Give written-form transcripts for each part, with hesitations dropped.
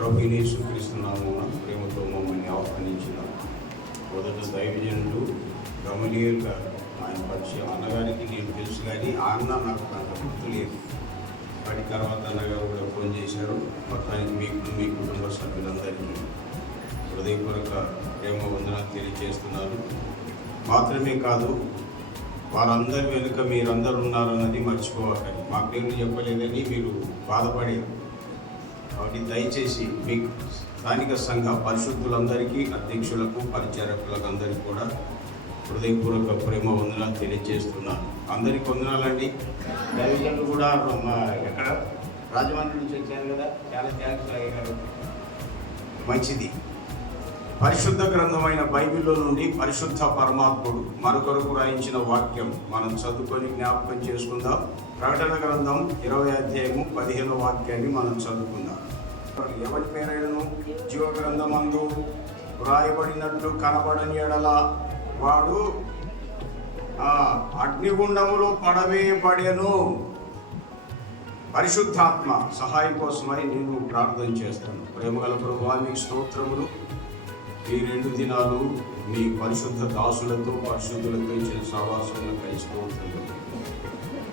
ప్రభు యేసుక్రీస్తు నామమున ప్రేమతో మమ్మల్ని ఆహ్వానించిన మొదట దైవజనులు గమలీయల్ గారు, ఆయన పరిచయం అన్నగారికి నేను తెలుసు కానీ ఆ అన్న నాకు అంత గుర్తు లేదు. వాటి తర్వాత అన్నగారు కూడా ఫోన్ చేశారు. మొత్తానికి మీకు మీ కుటుంబ సభ్యులందరికీ హృదయపూర్వక ప్రేమ వందనాలు తెలియజేస్తున్నాను. మాత్రమే కాదు, వారందరి వెనుక మీరందరూ ఉన్నారన్నది మర్చిపోవాలి. మా పేర్లు చెప్పలేదని మీరు బాధపడారు. కాబట్టి దయచేసి మీకు స్థానిక సంఘ పరిశుద్ధులందరికీ, అధ్యక్షులకు, పరిచారకులకు అందరికీ కూడా హృదయపూర్వక ప్రేమ వందనాలు తెలియజేస్తున్నాను. అందరికీ వందనాలండి. దైవజనులు కూడా ఎక్కడ రాజమండ్రి నుంచి వచ్చాను కదా, చాలా థ్యాంక్స్ అయ్యారు. మంచిది. పరిశుద్ధ గ్రంథమైన బైబిల్లో నుండి పరిశుద్ధ పరమాత్ముడు మన కొరకు రాయించిన వాక్యం మనం చదువుకొని జ్ఞాపకం చేసుకుందాం. ప్రకటన గ్రంథం 20వ అధ్యాయము 15వ వాక్యాన్ని మనం చదువుకుందాం. ఎవరి పేరైనను జీవ గ్రంథమందు వ్రాయబడినట్లు కనబడని ఎడల వాడు అగ్నిగుండములో పడవేయబడెను. పరిశుద్ధాత్మ సహాయం కోసమై నేను ప్రార్థన చేస్తాను. ప్రేమగల ప్రభువా, మీకు స్తోత్రములు. ఈ 2 దినాలు మీ పరిశుద్ధ దాసులతో, పరిశుద్ధులతో ఇచ్చిన సహవాసములకై స్తోత్రములు.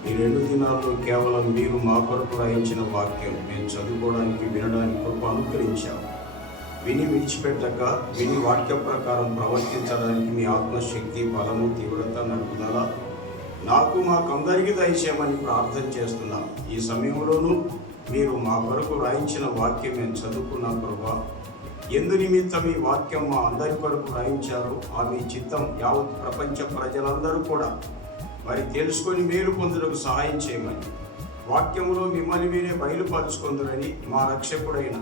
ఈ 2 దినాల్లో కేవలం మీరు మా కొరకు రాయించిన వాక్యం మేము చదువుకోవడానికి, వినడానికి కృప అనుగ్రహించాము. విని విడిచిపెట్టక విని వాక్య ప్రకారం ప్రవర్తించడానికి మీ ఆత్మశక్తి, బలము, తీవ్రత, నడుపుదల నాకు మాకందరికీ దయచేయమని ప్రార్థన చేస్తున్నాం. ఈ సమయంలోనూ మీరు మా కొరకు రాయించిన వాక్యం మేము చదువుకున్నాం ప్రభా. ఎందు నిమిత్తం ఈ వాక్యం మా అందరి కొరకు రాయించారు ఆ మీ చిత్తం యావత్ ప్రపంచ ప్రజలందరూ కూడా మరి తెలుసుకొని మేలు పొందుటకు సహాయం చేయమని, వాక్యములో మిమ్మల్ని మీరే బయలుపరుచుకుందురని మా రక్షకుడైన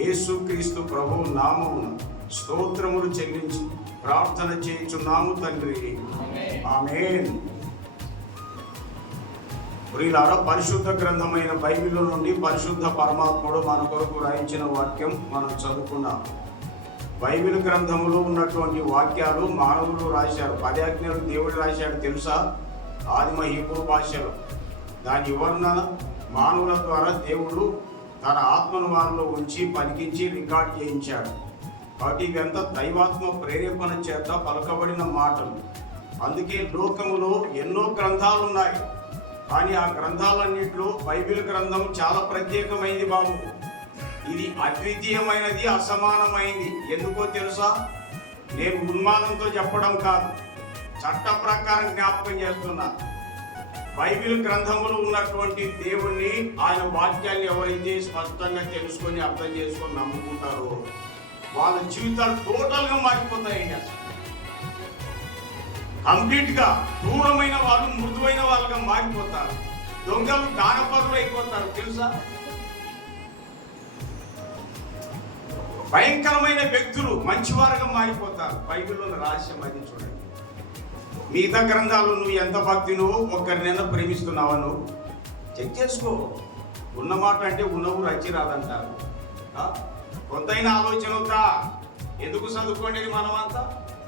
యేసుక్రీస్తు ప్రభువు నామమున స్తోత్రములు చెల్లించి ప్రార్థన చేయుచున్నాము తండ్రి. ఆమేన్. ప్రియులారా, పరిశుద్ధ గ్రంథమైన బైబిల్లో నుండి పరిశుద్ధ పరమాత్ముడు మన కొరకు రాయించిన వాక్యం మనం చదువుకున్నాం. బైబిల్ గ్రంథంలో ఉన్నటువంటి వాక్యాలు మానవులు రాశారు. 10 ఆజ్ఞలు దేవుడు రాశాడు తెలుసా? ఆదిమ హీబ్రూ భాషలో. దాని వివరణ మానవుల ద్వారా దేవుడు తన ఆత్మను వారిలో ఉంచి పలికించి రికార్డ్ చేయించాడు. కాబట్టి ఇవంతా దైవాత్మ ప్రేరేపణ చేత పలకబడిన మాటలు. అందుకే లోకములో ఎన్నో గ్రంథాలు ఉన్నాయి, కానీ ఆ గ్రంథాలన్నింటిలో బైబిల్ గ్రంథం చాలా ప్రత్యేకమైనది బాబు. ఇది అద్వితీయమైనది, అసమానమైనది. ఎందుకో తెలుసా? నేను ఉన్మాదంతో చెప్పడం కాదు, చట్ట ప్రకారం జ్ఞాపకం చేస్తున్నా. బైబిల్ గ్రంథంలో ఉన్నటువంటి దేవుణ్ణి, ఆయన వాక్యాన్ని ఎవరైతే స్పష్టంగా తెలుసుకొని అర్థం చేసుకొని నమ్ముకుంటారో వాళ్ళ జీవితాలు టోటల్గా మారిపోతాయండి. అసలు కంప్లీట్గా క్రూరమైన వాళ్ళు మృదువైన వాళ్ళుగా మారిపోతారు. దొంగలు దానపరులు అయిపోతారు తెలుసా? భయంకరమైన వ్యక్తులు మంచివారుగా మారిపోతారు. బైబిల్లో రహస్యం అది చూడండి. మిగతా గ్రంథాలు నువ్వు ఎంత భక్తినో, ఒక్కరినైనా ప్రేమిస్తున్నావా నువ్వు చెక్ చేసుకో. ఉన్నమాట అంటే ఉన్నవు రచి రాదంటారు. కొంతైనా ఆలోచన ఉందా? ఎందుకు చదువుకోండి మనమంతా?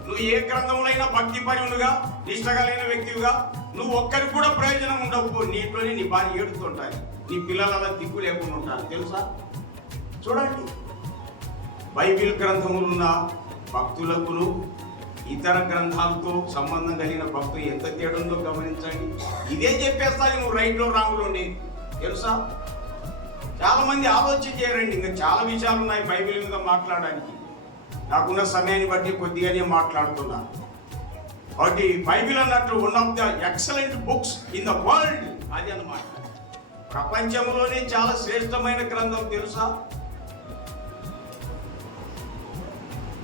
నువ్వు ఏ గ్రంథంలో భక్తి పరునిగా, నిష్టగలైన వ్యక్తిగా నువ్వు ఒక్కరికి కూడా ప్రయోజనం ఉండవు. నీలోనే నీ భార్య ఏడుతుంటాయి, నీ పిల్లలు అలా దిక్కు లేకుండా ఉంటారు తెలుసా? చూడండి, బైబిల్ గ్రంథములు ఉన్న భక్తులకును ఇతర గ్రంథాలతో సంబంధం కలిగిన భక్తులు ఎంత తేడా ఉందో గమనించండి. ఇదే చెప్పేస్తాయి నువ్వు రైట్లో రాంగులు ఉండి తెలుసా? చాలా మంది ఆలోచన చేయరండి. ఇంకా చాలా విషయాలు ఉన్నాయి బైబిల్ మీద మాట్లాడడానికి. నాకున్న సమయాన్ని బట్టి కొద్దిగానే మాట్లాడుతున్నా. కాబట్టి బైబిల్ అన్నట్టు one of the excellent books in the world అది అన్నమాట. ప్రపంచంలోనే చాలా శ్రేష్టమైన గ్రంథం తెలుసా?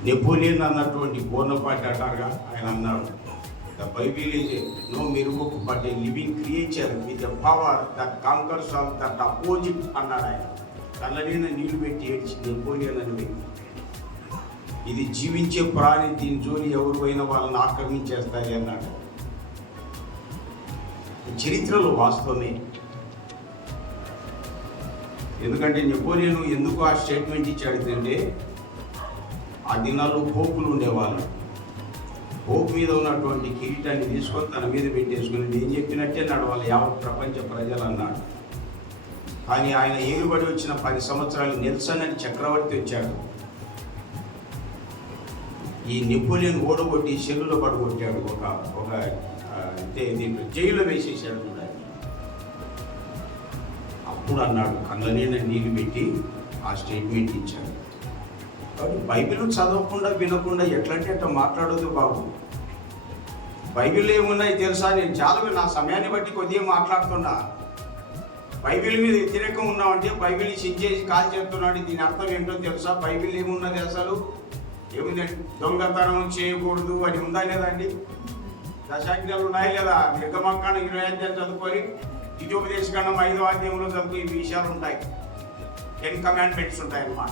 నెపోలియన్ అన్నటువంటి బోనపార్ట్ అంటారుగా, ఆయన అన్నాడు, the Bible is no mere book but a living creature with a power that conquers all that opposite అన్నాడు ఆయన. కళ్ళనీన నీళ్లు పెట్టి ఏడ్చి నెపోలియన్ అని వ్యక్తి. ఇది జీవించే ప్రాణి, దీని జోలి ఎవరు అయినా వాళ్ళని ఆక్రమించేస్తాయి అన్నాడు. చరిత్రలో వాస్తవమే. ఎందుకంటే నెపోలియన్ ఎందుకు ఆ స్టేట్మెంట్ ఇచ్చాడు అంటే, ఆ దినాల్లో పోపులు ఉండేవాళ్ళు. పోపు మీద ఉన్నటువంటి కిరీటాన్ని తీసుకొని తన మీద పెట్టేసుకుని నేను చెప్పినట్టే నడవాలి యావత్ ప్రపంచ ప్రజలు అన్నాడు. కానీ ఆయన ఏలుబడి వచ్చిన 10 సంవత్సరాలు నెల్సన్ అని చక్రవర్తి వచ్చాడు. ఈ నెపోలియన్ ఓడగొట్టి చెల్లులో పడగొట్టాడు. ఒక దీంట్లో జైల్లో వేసేసాడు చూడండి. అప్పుడు అన్నాడు, కళ్ళనీళ్ళ నీళ్ళు పెట్టి ఆ స్టేట్మెంట్ ఇచ్చాడు. కాబట్టి బైబిల్ చదవకుండా వినకుండా ఎట్లంటే అట్లా మాట్లాడొద్దు బాబు. బైబిల్ ఏమున్నాయి తెలుసా? నేను చాలా నా సమయాన్ని బట్టి కొద్దిగా మాట్లాడుతున్నా. బైబిల్ మీద వ్యతిరేకం ఉన్నామంటే బైబిల్ చించేసి కాల్ చేస్తున్నాడు. దీని అర్థం ఏంటో తెలుసా? బైబిల్ ఏమున్నది అసలు? ఏముందండి? దొంగతనం చేయకూడదు అని ఉందా లేదండి? దశాజ్ఞలు ఉన్నాయి లేదా? నిర్గమకాండం 20 అధ్యాయం చదువుకొని ద్వితీయోపదేశకాండం 5వ అధ్యాయంలో చదువుకు ఈ విషయాలు ఉంటాయి. 10 కమాండ్మెంట్స్ ఉంటాయి అన్నమాట.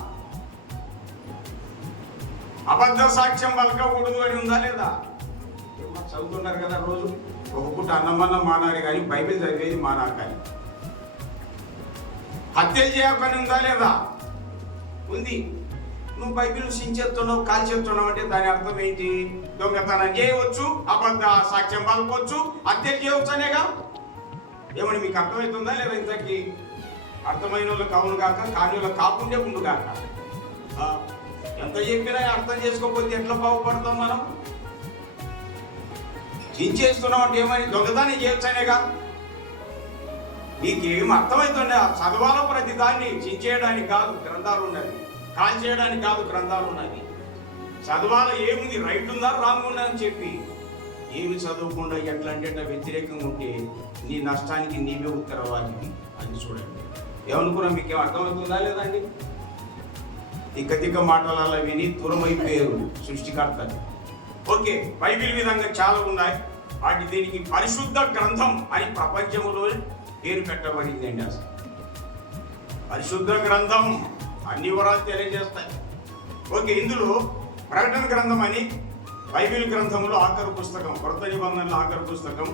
అబద్ధ సాక్ష్యం పలకకూడదు అని ఉందా లేదా? చదువుతున్నారు కదా రోజు. ఒక పూట అన్నమన్న మానాలి కానీ బైబిల్ చదివేది మానాకాలి. హత్య చేయకని ఉందా లేదా? ఉంది. నువ్వు బైబిల్ సించేస్తున్నావు, కాల్ చేస్తున్నావు అంటే దాని అర్థం ఏంటి? దొంగతనం చేయవచ్చు, అబద్ధ సాక్ష్యం పలకొచ్చు, హత్య చేయవచ్చు అనేగా. ఏమని మీకు అర్థమవుతుందా లేదా? ఇంతకీ అర్థమైన వాళ్ళకి అవును కాక, కాని వాళ్ళకి కాకుండే ఉండు కాక. ఎంత చెప్పినా అర్థం చేసుకోకపోతే ఎట్లా బాగుపడతాం మనం? చించేస్తున్నాం అంటే ఏమని? దొంగతనం చేయొచ్చు అనేగా. నీకేం అర్థమవుతుండే? చదవాలో ప్రతి దాన్ని చించేయడానికి కాదు గ్రంథాలు ఉన్నది, కాల్ చేయడానికి కాదు గ్రంథాలు ఉన్నది. చదవాలో ఏముంది, రైట్ ఉందా రాంగ్ ఉందా అని చెప్పి. ఏమి చదవకుండా ఎట్లా అంటే వ్యతిరేకంగా ఉంటే నీ నష్టానికి నీవే ఉత్తరవాదివి. అది చూడండి. ఏమనుకున్నా? మీకేం అర్థమవుతుందా లేదండి? తిక్క మాటలలో విని దూరమైపోయారు సృష్టికర్తలు. ఓకే, బైబిల్ విధంగా చాలా ఉన్నాయి. వాటి దీనికి పరిశుద్ధ గ్రంథం అని ప్రపంచంలో పేరు పెట్టబడింది అండి. అసలు పరిశుద్ధ గ్రంథం అన్ని వివరాలు తెలియజేస్తాయి. ఓకే, ఇందులో ప్రకటన గ్రంథం అని బైబిల్ గ్రంథంలో ఆఖరు పుస్తకం, కొత్త నిబంధనల ఆఖరు పుస్తకం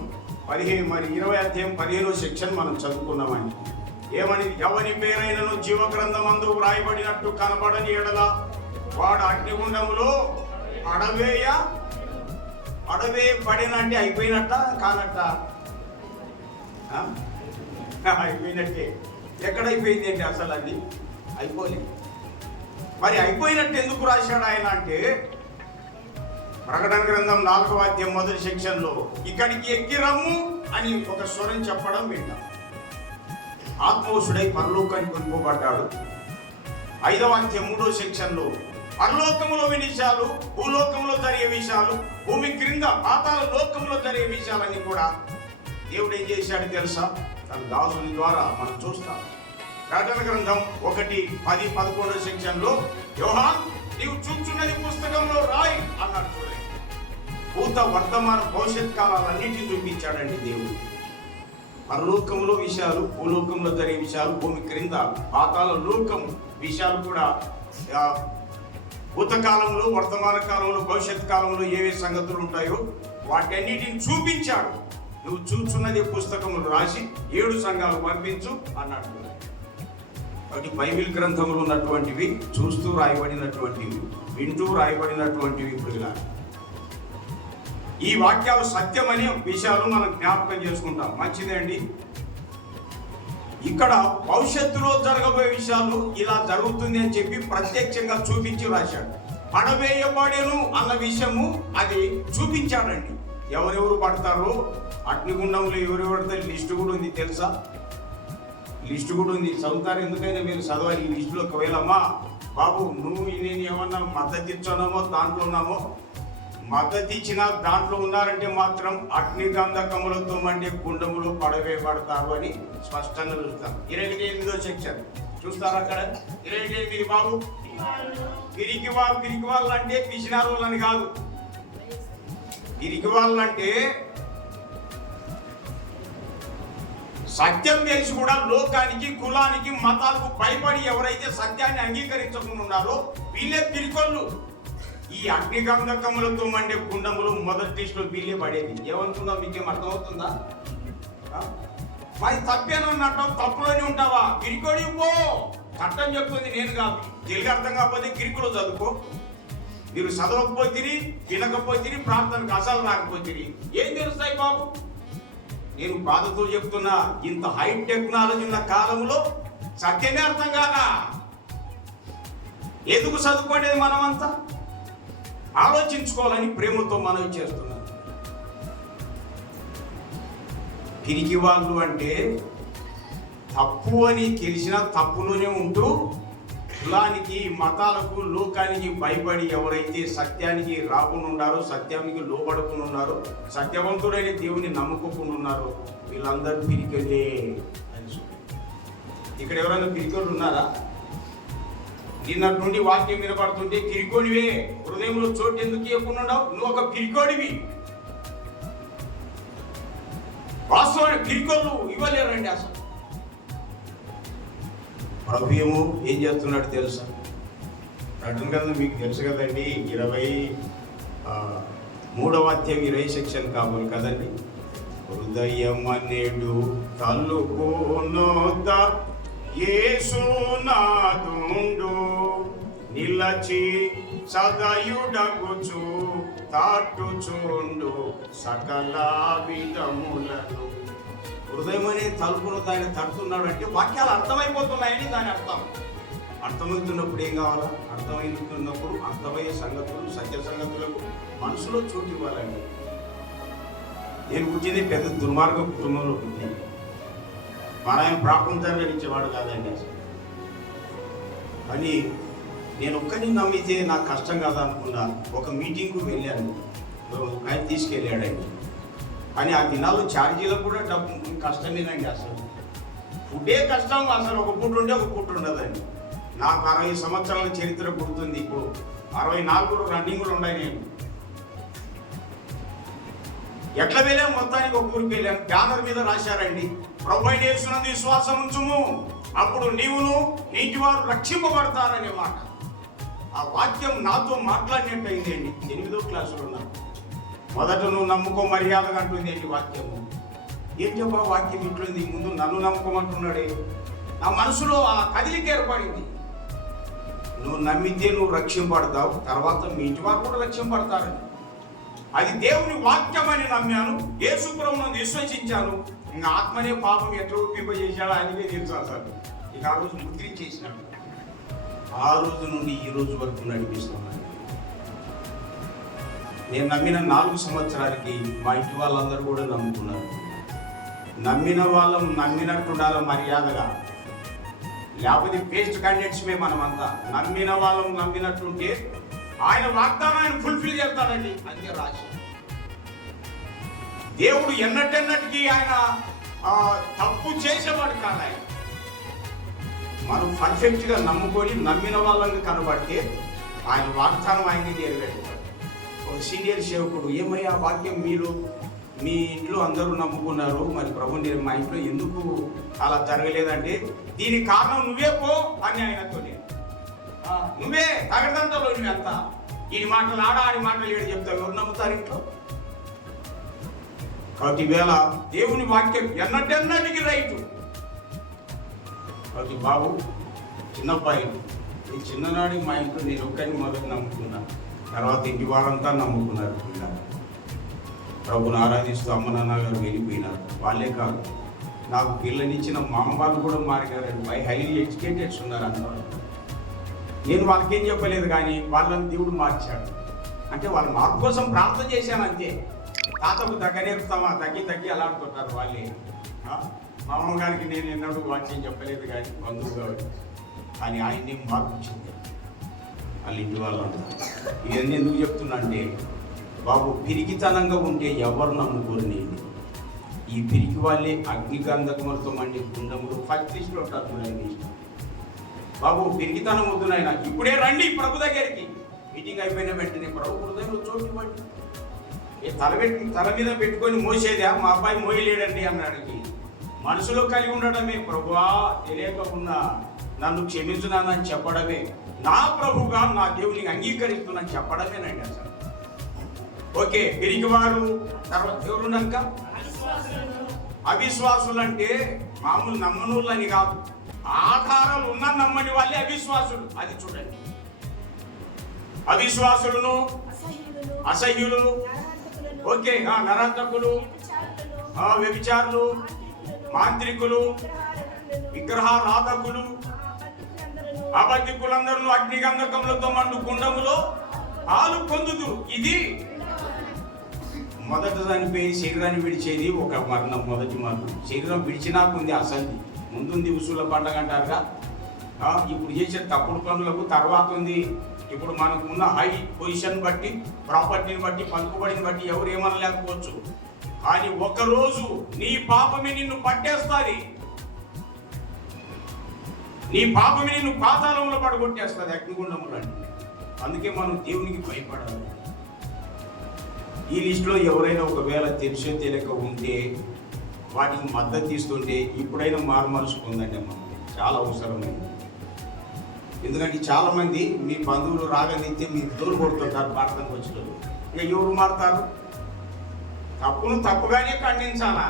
20 అధ్యాయం 15వ సెక్షన్ మనం చదువుకున్నామని. ఏమని? ఎవరి పేరైనను జీవ గ్రంథం అందు వ్రాయబడినట్టు కనబడని ఎడల వాడు అగ్నిగుండములో పడిన అంటే అయిపోయినట్ట కానట్ట? అయిపోయినట్టే. ఎక్కడైపోయింది అంటే అసలు అది అయిపోలేదు. మరి అయిపోయినట్టు ఎందుకు రాశాడు ఆయన అంటే, ప్రకటన గ్రంథం 4వ అధ్యాయం 1వ సెక్షన్లో ఇక్కడికి ఎక్కి రమ్ము అని ఒక స్వరం చెప్పడం వింటాం. ఆత్మవశుడై పరలోకానికి కొనుకోబడ్డాడు. 5వ అధ్యాయం 3వ సెక్షన్లో పరలోకములో విషయాలు, భూలోకంలో జరిగే విషయాలు, భూమి క్రింద పాతాళ లోకంలో జరిగే విషయాలన్నీ కూడా దేవుడు ఏం చేశాడు తెలుసా? తన దాసుని ద్వారా మనం చూస్తాం. ప్రకటన గ్రంథం 1:10-11 సెక్షన్లో యోహాన్ నీవు చూచున్నది పుస్తకంలో రాయి అన్నాడు. చూడండి, భూత వర్తమాన భవిష్యత్ కాలాలన్నింటినీ చూపించాడండి దేవుడు. పరలోకంలో విషయాలు, భూలోకంలో జరిగే విషయాలు, భూమి క్రింద పాతాళ లోకం విషయాలు కూడా, భూతకాలంలో, వర్తమాన కాలంలో, భవిష్యత్ కాలంలో ఏవే సంగతులు ఉంటాయో వాటన్నిటిని చూపించాడు. నువ్వు చూచున్నది పుస్తకములు రాసి 7 సంఘాలు పంపించు అన్నాడు. కాబట్టి బైబిల్ గ్రంథములు ఉన్నటువంటివి చూస్తూ రాయబడినటువంటివి, వింటూ రాయబడినటువంటివి. ఇప్పుడు ఇలా ఈ వాక్యాలు సత్యమనే విషయాలు మనం జ్ఞాపకం చేసుకుంటాం. మంచిదే అండి. ఇక్కడ భవిష్యత్తులో జరగబోయే విషయాలు ఇలా జరుగుతుంది అని చెప్పి ప్రత్యక్షంగా చూపించి రాశాడు. పడవేయబడేను అన్న విషయము అది చూపించాడండి. ఎవరెవరు పడతారో, అగ్నిగుండంలో ఎవరెవరు పడతారు లిస్టు కూడా ఉంది తెలుసా? లిస్టు కూడా ఉంది. చదువుతారు, ఎందుకైనా మీరు చదవాలి. ఈ లిస్టులో ఒకవేళ అమ్మా బాబు నువ్వు నేను ఏమన్నా మద్దతు ఇచ్చానమో దాంట్లో ఉన్నామో, మద్దతు ఇచ్చిన దాంట్లో ఉన్నారంటే మాత్రం అగ్నిగంధకములతో మండే గుండములు పడవేయబడతారు అని స్పష్టంగా చూస్తాం. 28వ సెక్షన్ చూస్తారు అక్కడ. 28 బాబు పిరికి వాళ్ళు అంటే పిసినారు వాళ్ళని కాదు. పిరికి వాళ్ళు అంటే సత్యం తెలిసి కూడా లోకానికి, కులానికి, మతాలకు భయపడి ఎవరైతే సత్యాన్ని అంగీకరించకుండా ఉన్నారో వీళ్ళే పిరికొళ్ళు. ఈ అగ్నిగంధకములతో మండే గుండములు మొదటి లిస్టులో వీళ్ళే పడేది. ఏమనుకుందాం? మీకేం అర్థమవుతుందా? మరి తప్పేనన్నట్టు తప్పులోనే ఉంటావా? కిరికోడి పో. చట్టం చెప్తుంది, నేను కాదు. తెలుగు అర్థం కాకపోతే కిరికులో చదువుకో. మీరు చదవకపోతే, వినకపోతే, ప్రార్థనకు అసలు రాకపోతే ఏం తెలుస్తాయి బాబు? నేను బాధతో చెప్తున్నా, ఇంత హై టెక్నాలజీ ఉన్న కాలంలో సత్యమే అర్థం కాదా? ఎందుకు చదువుకోలేదు? మనమంతా ఆలోచించుకోవాలని ప్రేమతో మనవి చేస్తున్నాం. పిరికి వాళ్ళు అంటే తప్పు అని తెలిసినా తప్పులోనే ఉంటూ కులానికి, మతాలకు, లోకానికి భయపడి ఎవరైతే సత్యానికి రాకుండా ఉన్నారో, సత్యానికి లోబడకుండా ఉన్నారో, సత్యవంతుడైన దేవుని నమ్ముకోకుండా ఉన్నారో వీళ్ళందరూ పిరికలే అని. ఇక్కడ ఎవరైనా పిరికోళ్ళు ఉన్నారా? నిన్నటి నుండి వాక్యం వినపడుతుంటే పిరికోడివే, హృదయంలో చోటు ఎందుకు ఇవ్వకుండా నువ్వు ఒక పిరికోడివి. వాస్తవాన్ని పిరికోళ్ళు ఇవ్వలేరండి. అసలు ప్రభు ఏం చేస్తున్నాడు తెలుసా? ప్రకటన గ్రంథం మీకు తెలుసు కదండి, 23వ అధ్యాయం 20 సెక్షన్ కాబోలు కదండి. హృదయం అనేడు తల్లుకోనొద్ద యేసునాదుండు నిలచి సదయుడగుచు తాటుచుండు సకల విధములను. హృదయం అనే తలుపును ఆయన తడుతున్నాడు అంటే వాక్యాలు అర్థమైపోతున్నాయని దాని అర్థం. అర్థమవుతున్నప్పుడు ఏం కావాలా? అర్థమవుతున్నప్పుడు అర్థమయ్యే సంగతులు, సత్య సంగతులకు మనసులో చోటు ఇవ్వాలండి. నేను పుట్టింది పెద్ద దుర్మార్గ కుటుంబంలో పుట్టింది. మన ఆయన ప్రాపంచంగా ఇచ్చేవాడు కాదండి అసలు. అని నేను ఒక్కరిని నమ్మితే నాకు కష్టం కాదా అనుకున్నా. ఒక మీటింగ్కు వెళ్ళాను, ఆయన తీసుకెళ్ళాడండి. కానీ ఆ దినాల్లో ఛార్జీలకు కూడా డబ్బు కష్టమేనండి. అసలు ఫుడ్డే కష్టం. అసలు ఒక పూట ఉంటే ఒక పూట ఉండదండి. నాకు 60 సంవత్సరాల చరిత్ర గుర్తుంది. ఇప్పుడు 64 రన్నింగ్ కూడా ఉన్నాయి. నేను ఎట్లా వెళ్ళాం? మొత్తానికి ఒక ఊరికి వెళ్ళాను. బ్యానర్ మీద రాశారండి, ప్రభువైన యేసునందు విశ్వాసం ఉంచుము, అప్పుడు నీవును నీటివారు రక్షింపబడతారనే మాట. ఆ వాక్యం నాతో మాట్లాడినట్టు అయిందండి. 8వ క్లాసులో ఉన్నాను. మొదట నువ్వు నమ్ముకో మర్యాదగా అంటుంది ఏంటి వాక్యము. ఏంటి ఒక వాక్యం ఇట్లుంది, ముందు నన్ను నమ్ముకోమంటున్నాడే. నా మనసులో ఆ కదిలిక ఏర్పడింది. నువ్వు నమ్మితే నువ్వు రక్షింపడతావు, తర్వాత మీ ఇంటి వారు కూడా రక్షింపడతారని. అది దేవుని వాక్యం అని నమ్మాను. యేసు ప్రభువును విశ్వసించాను. ఇంకా ఆత్మనే పాపం ఎట్లా ఒప్పింపజేశాడో ఆయనకే తెలుసు. అసలు ఇక ఆ రోజు ముద్రించేసినాడు. ఆ రోజు నుండి ఈ రోజు వరకు నడిపిస్తున్నాను. నేను నమ్మిన 4 సంవత్సరాలకి మా ఇంటి వాళ్ళందరూ కూడా నమ్ముకున్నారు. నమ్మిన వాళ్ళం నమ్మినట్టు ఉండాలి మర్యాదగా, లేకపోతే పేస్ట్ క్యాండిడేట్స్మే మనమంతా. నమ్మిన వాళ్ళం నమ్మినట్టుంటే ఆయన వాగ్దానం ఆయన ఫుల్ఫిల్ చేస్తాడండి. అంతే రాసి దేవుడు ఎన్నటెన్నటికీ ఆయన తప్పు చేసేవాడు కాదు. ఆయన మనం పర్ఫెక్ట్గా నమ్ముకొని నమ్మిన వాళ్ళని కనబడితే ఆయన వాగ్దానం ఆయన్ని నెరవేరుతాడు. ఒక సీనియర్ సేవకుడు, ఏమయ్యా వాక్యం మీరు మీ ఇంట్లో అందరూ నమ్ముకున్నారు, మరి ప్రభు మా ఇంట్లో ఎందుకు అలా జరగలేదంటే దీనికి కారణం నువ్వే పో అని ఆయనతో. నువ్వే తగదంతలో నువ్వెంతా ఈ మాటలు ఆడి మాటలు ఏడు చెప్తావు, ఎవరు నమ్ముతారు ఇంట్లో? కాబట్టి వేళ దేవుని వాక్యం ఎన్నటెన్నటికి రైతు. కాబట్టి బాబు చిన్నబ్బాయి, ఈ చిన్ననాడు మా ఇంట్లో నేను ఒక్కరిని మొదటి నమ్ముకున్నా, తర్వాత ఇంటి వారంతా నమ్ముకున్నారు. ప్రభుని ఆరాధిస్తూ అమ్మ నాన్న గారు వెళ్ళిపోయినారు. వాళ్ళే కాదు, నాకు పిల్లనిచ్చిన మా అమ్మ వాళ్ళు కూడా మారినారండి. హైలీ ఎడ్యుకేటెడ్స్ ఉన్నారు అన్నవాళ్ళు. నేను వాళ్ళకేం చెప్పలేదు, కానీ వాళ్ళని దేవుడు మార్చాడు. అంటే వాళ్ళ మార్పు కోసం ప్రార్థన చేశాను అంతే. తాతకు తగ్గనేరుస్తామా, తగ్గి అలా అంటుంటారు వాళ్ళే. మా అమ్మగారికి నేను ఎన్నడూ వాక్యం చెప్పలేదు, కానీ బంధువు కాబట్టి. కానీ ఆయన్ని మార్పు వచ్చింది వాళ్ళ ఇంటి వాళ్ళంతా. ఇవన్నీ ఎందుకు చెప్తున్నా అంటే, బాబు పిరికితనంగా ఉంటే ఎవరు నమ్ముకోరు. నేను ఈ పిరికి వాళ్ళే అగ్నిగంధకములతో మండి గుండములు ఫస్ట్ లిస్ట్లో ఉంటారు చూడండి. బాబు పిరికితనం వద్దు నాయన, ఇప్పుడే రండి ప్రభు దగ్గరికి. మీటింగ్ అయిపోయిన వెంటనే ప్రభు హృదయంలో చోటు ఇవ్వండి. తల మీద పెట్టుకొని మోసేదా, మా అబ్బాయి మోయలేడండి అన్నాడు. మనసులో కలిగి ఉండడమే, ప్రభువా తెలియక ఉన్నా నన్ను క్షమించున్నానని చెప్పడమే, నా ప్రభుగా నా దేవునికి అంగీకరిస్తున్నాను చెప్పడమేనండి అసలు. ఓకే, పిరికివారు తర్వాత ఎవరున్నాక అవిశ్వాసులు అంటే మామూలు నమ్మనులని కాదు, ఆధారాలు ఉన్న నమ్మని వాళ్ళే అవిశ్వాసులు. అది చూడండి, అవిశ్వాసులను, అసహ్యులు, ఓకే, నరాంతకులు, వ్యభిచారులు, మాంత్రికులు, విగ్రహారాధకులు అబద్ధికులందరూ అగ్నిగంధకములతో మండు గుండములో పాలు పొందుదురు. ఇది మొదట చనిపోయి శరీరాన్ని విడిచేది ఒక మరణం, మొదటి మరణం. శరీరం విడిచినాక ఉంది అసలు, ముందుంది ఉసుల పండగ అంటారుగా. ఇప్పుడు చేసే తప్పుడు పనులకు తర్వాత ఉంది. ఇప్పుడు మనకు ఉన్న హై పొజిషన్ బట్టి, ప్రాపర్టీని బట్టి, పలుకుబడిని బట్టి ఎవరు ఏమనలేకపోవచ్చు. కానీ ఒకరోజు నీ పాపమే నిన్ను పట్టేస్తుంది, నీ పాపమే నిన్ను పాతాళంలో పడగొట్టేస్తుంది, అగ్నిగుండములు అంటే. అందుకే మనం దేవునికి భయపడాలి. ఈ లిస్టులో ఎవరైనా ఒకవేళ తెలిసే తెలియక ఉంటే, వాటికి మద్దతు ఇస్తుంటే ఇప్పుడైనా మనసు పొందండి అమ్మ, చాలా అవసరమైంది. ఎందుకంటే చాలామంది మీ బంధువులు రాగలిగితే మీరు దూరం కొడుతుంటారు ప్రార్థనకు వచ్చిన. ఇక ఎవరు మారుతారు? తప్పును తప్పుగానే ఖండించాలా?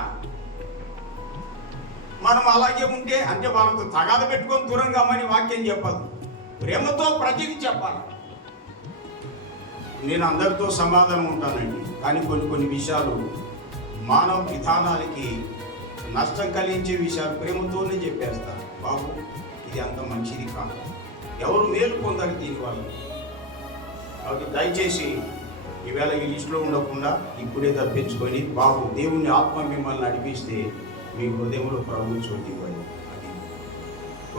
మనం అలాగే ఉంటే అంటే వాళ్ళతో తగాద పెట్టుకొని దూరంగా అమ్మని వాక్యం చెప్పదు, ప్రేమతో ప్రతిదీ చెప్పాలి. నేను అందరితో సమాధానం ఉంటానండి, కానీ కొన్ని విషయాలు మానవ విధానాలకి నష్టం కలిగించే విషయాలు ప్రేమతోనే చెప్పేస్తాను. బాబు ఇది అంత మంచిది కాదు, ఎవరు మేలు పొందాలి దీనివల్ల. కాబట్టి దయచేసి ఈవేళ ఈ లిస్టులో ఉండకుండా ఇప్పుడే తప్పించుకొని, బాబు దేవుని ఆత్మ మిమ్మల్ని నడిపిస్తే మీ హృదయంలో ప్రభు చోటివ్వండి. అది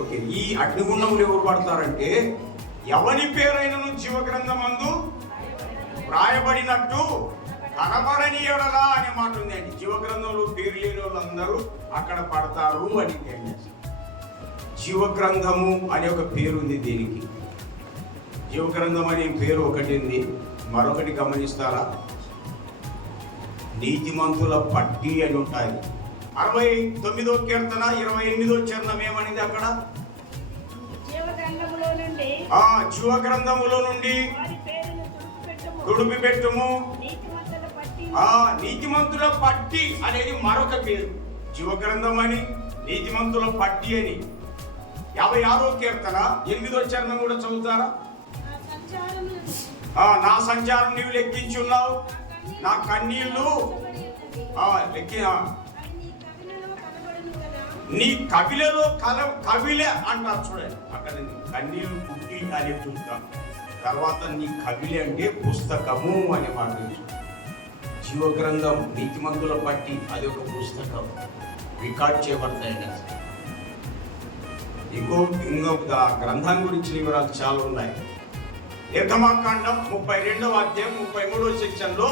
ఓకే. ఈ అగ్నిగుండంలో ఎవరు పడతారంటే, ఎవరి పేరైనను జీవగ్రంథమందు రాయబడినట్టు కనబడని ఎడలా అనే మాట ఉందండి. జీవగ్రంథంలో పేరు లేని వాళ్ళందరూ అక్కడ పడతారు అని. జీవగ్రంథము అనే ఒక పేరు ఉంది దీనికి. జీవగ్రంథం అనే పేరు ఒకటి ఉంది. మరొకటి గమనిస్తారా? నీతిమంతుల పట్టి అని ఉంటాయి. 69వ కీర్తన 28వ చరణం ఏమనింది అక్కడ? జీవగ్రంథములో నుండి తుడిపి పెట్టుము. నీతిమంతుల పట్టి అనేది మరొక పేరు. జీవగ్రంథం అని, నీతిమంతుల పట్టి అని. 56వ కీర్తన 8వ చరణం కూడా చదువుతారా? నా సంచారం నీవు లెక్కించున్నావు, నా కన్నీళ్లు నీ కవిలలో కవిలే అంటారు చూడండి. అక్కడ కన్నీళ్లు పుట్టి అని చూస్తాం. తర్వాత నీ కవిలే అంటే పుస్తకము అనే మాట. జీవగ్రంథం, నీతిమంతుల పట్టి, అది ఒక పుస్తకం, రికార్డ్ చేయబడతాయండి. ఇంకొక గ్రంథం గురించిన వివరాలు చాలా ఉన్నాయి. నిర్గమకాండం 32వ అధ్యాయం 33వ సెక్షన్లో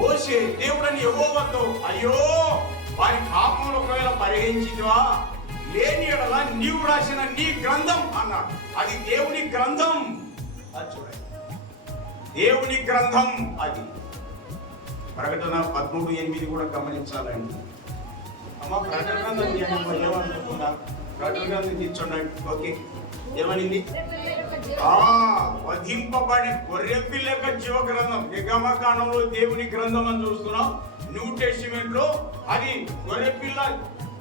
మోషే దేవుడని యెహోవాతో, అయ్యో వారి పాపములు ఒకవేళ పరిహరించితివా, లేని యెడల నీవు రాసిన నీ గ్రంథం అన్నాడు. అది దేవుని గ్రంథం. అది చూడండి, దేవుని గ్రంథం అది. ప్రకటన 13:8 కూడా గమనించాలండి. అమ్మ ప్రకటన గ్రంథం ఏమనుకుంటున్నా? ప్రకటన గ్రంథం తీర్చుండండి. ఓకే, ఏమనింది? వధింపబడి గొర్రెపిల్ల యొక్క జీవగ్రంథం. నిర్గమకాండంలో దేవుని గ్రంథం అని చూస్తున్నాం, న్యూ టెస్టిమెంట్ లో అది గొర్రెపిల్ల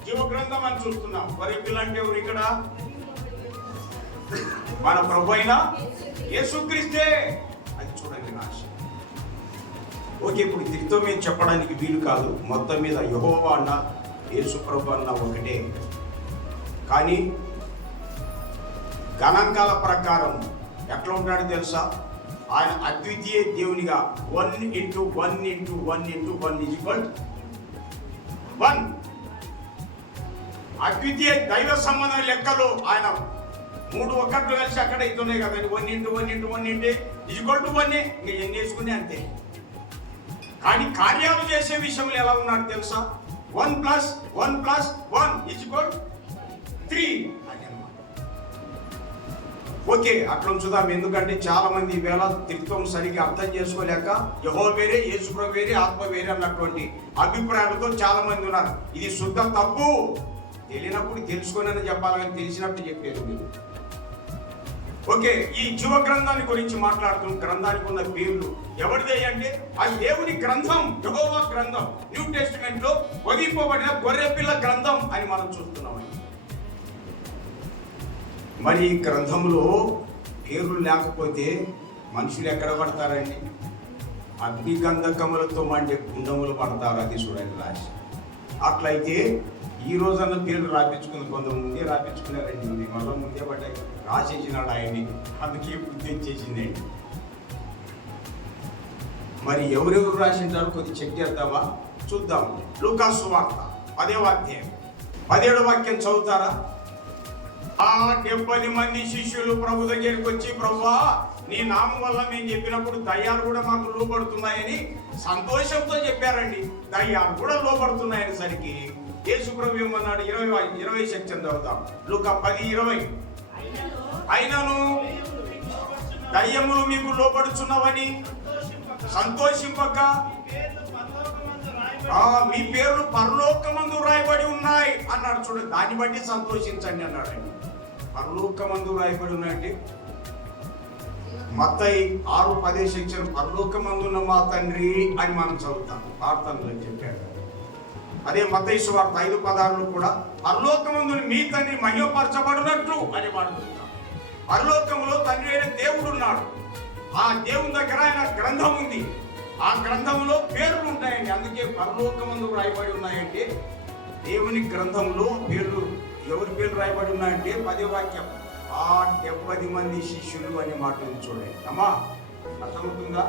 జీవగ్రంథం అని చూస్తున్నాం. గొర్రెపిల్ల అంటే ఎవరు ఇక్కడ? మన ప్రభు అయిన యేసుక్రీస్తే. అది చూడండి నా ఆశ. ఓకే, ఇప్పుడు తిరిగితో మీద చెప్పడానికి వీలు కాదు. మొత్తం మీద యెహోవా అన్న యేసు ప్రభు అన్న ఒకటే. కానీ గణాంకాల ప్రకారం ఎట్లా ఉంటాడో తెలుసా? ఆయన అద్వితీయ దేవునిగా 1 × 1 × 1 × 1 = 1. అద్వితీయ దైవ సంబంధం లెక్కలు ఆయన 3 ఒక్కట్లు కలిసి అక్కడ అవుతున్నాయి కదండి. 1 × 1 × 1 = 1. ఇంకా ఎన్ని వేసుకునే అంతే. కానీ కార్యాలు చేసే విషయంలో ఎలా ఉన్నాడు తెలుసా? 1 + 1 + 1 = 3 అని అన్నమాట. ఓకే, అట్లా ఉంచుదాం. ఎందుకంటే చాలా మంది ఈవేళ త్రిత్వం సరిగ్గా అర్థం చేసుకోలేక యెహోవా వేరే, యేసుప్రభు వేరే, ఆత్మ వేరే అన్నటువంటి అభిప్రాయాలతో చాలా మంది ఉన్నారు. ఇది శుద్ధ తప్పు. తెలియనప్పుడు తెలుసుకొని చెప్పాలి, కానీ తెలిసినప్పుడు చెప్పేది మీరు. ఓకే, ఈ జీవ గ్రంథాన్ని గురించి మాట్లాడుతున్న గ్రంథానికి ఉన్న పేర్లు ఎవరిదే అంటే అది దేవుని గ్రంథం, యెహోవా గ్రంథం. న్యూ టెస్టిమెంట్ లో వధింపబడిన గొర్రెపిల్ల గ్రంథం అని మనం చూస్తున్నాం. మరి ఈ గ్రంథంలో పేర్లు లేకపోతే మనుషులు ఎక్కడ పడతారండి? అగ్నిగంధకములతో మండే గుండములు పడతారు. అది చూడండి రాశి. అట్లయితే ఈ రోజన్న పేర్లు రాపించుకుంది, కొంత ముందే రాపించుకున్నారండి, మళ్ళీ ముందే పడ్డాయి, రాసేసినాడు ఆయన్ని, అందుకే బుద్ధి వచ్చేసిందండి. మరి ఎవరెవరు రాసింటారు కొద్ది చెక్ చేద్దామా, చూద్దాం. లూకా సువార్త 10వ అధ్యాయం 17వ వాక్యం చదువుతారా? ఆ 70 మంది శిష్యులు ప్రభు దగ్గరికి వచ్చి, ప్రభువా నీ నామం వల్ల మేము చెప్పినప్పుడు దయ్యాలు కూడా మాకు లోబడుతున్నాయని సంతోషంతో చెప్పారండి. దయ్యాలు కూడా లోబడుతున్నాయని సరికి యేసు ప్రభు ఏమన్నాడు? 20 సెక్షన్ చదువుతాం. లూకా 10:20. అయినను దయ్యములు మీకు లోబడుచున్నవని సంతోషింపక మీ పేర్లు పరలోకమందు రాయబడి ఉన్నాయి అన్నాడు. చూడండి, దాన్ని బట్టి సంతోషించండి అన్నాడండి. పరలోకమందు రాయబడి ఉన్నాయంటే మత్తయి 6:10 సెక్షన్ పరలోకమందున్న మా తండ్రి అని మనం చదువుతాం, ప్రార్థనలో చెప్పాడు. అదే మత్తయి సువార్త 5:16 కూడా పరలోకమందున మీ తండ్రి మహిమపరచబడినట్లు అని మాట్లాడుతాం. పరలోకంలో తండ్రి అయిన దేవుడు ఉన్నాడు. ఆ దేవుని దగ్గర ఆయన గ్రంథం ఉంది. ఆ గ్రంథంలో పేర్లు ఉంటాయండి. అందుకే పరలోకమందు రాయబడి ఉన్నాయంటే దేవుని గ్రంథంలో పేర్లు, ఎవరి పేర్లు రాయబడి ఉన్నాయంటే 10వ వాక్యం ఆ 70 మంది శిష్యులు అనే మాట చూడండి. అమ్మా అర్థమవుతుందా?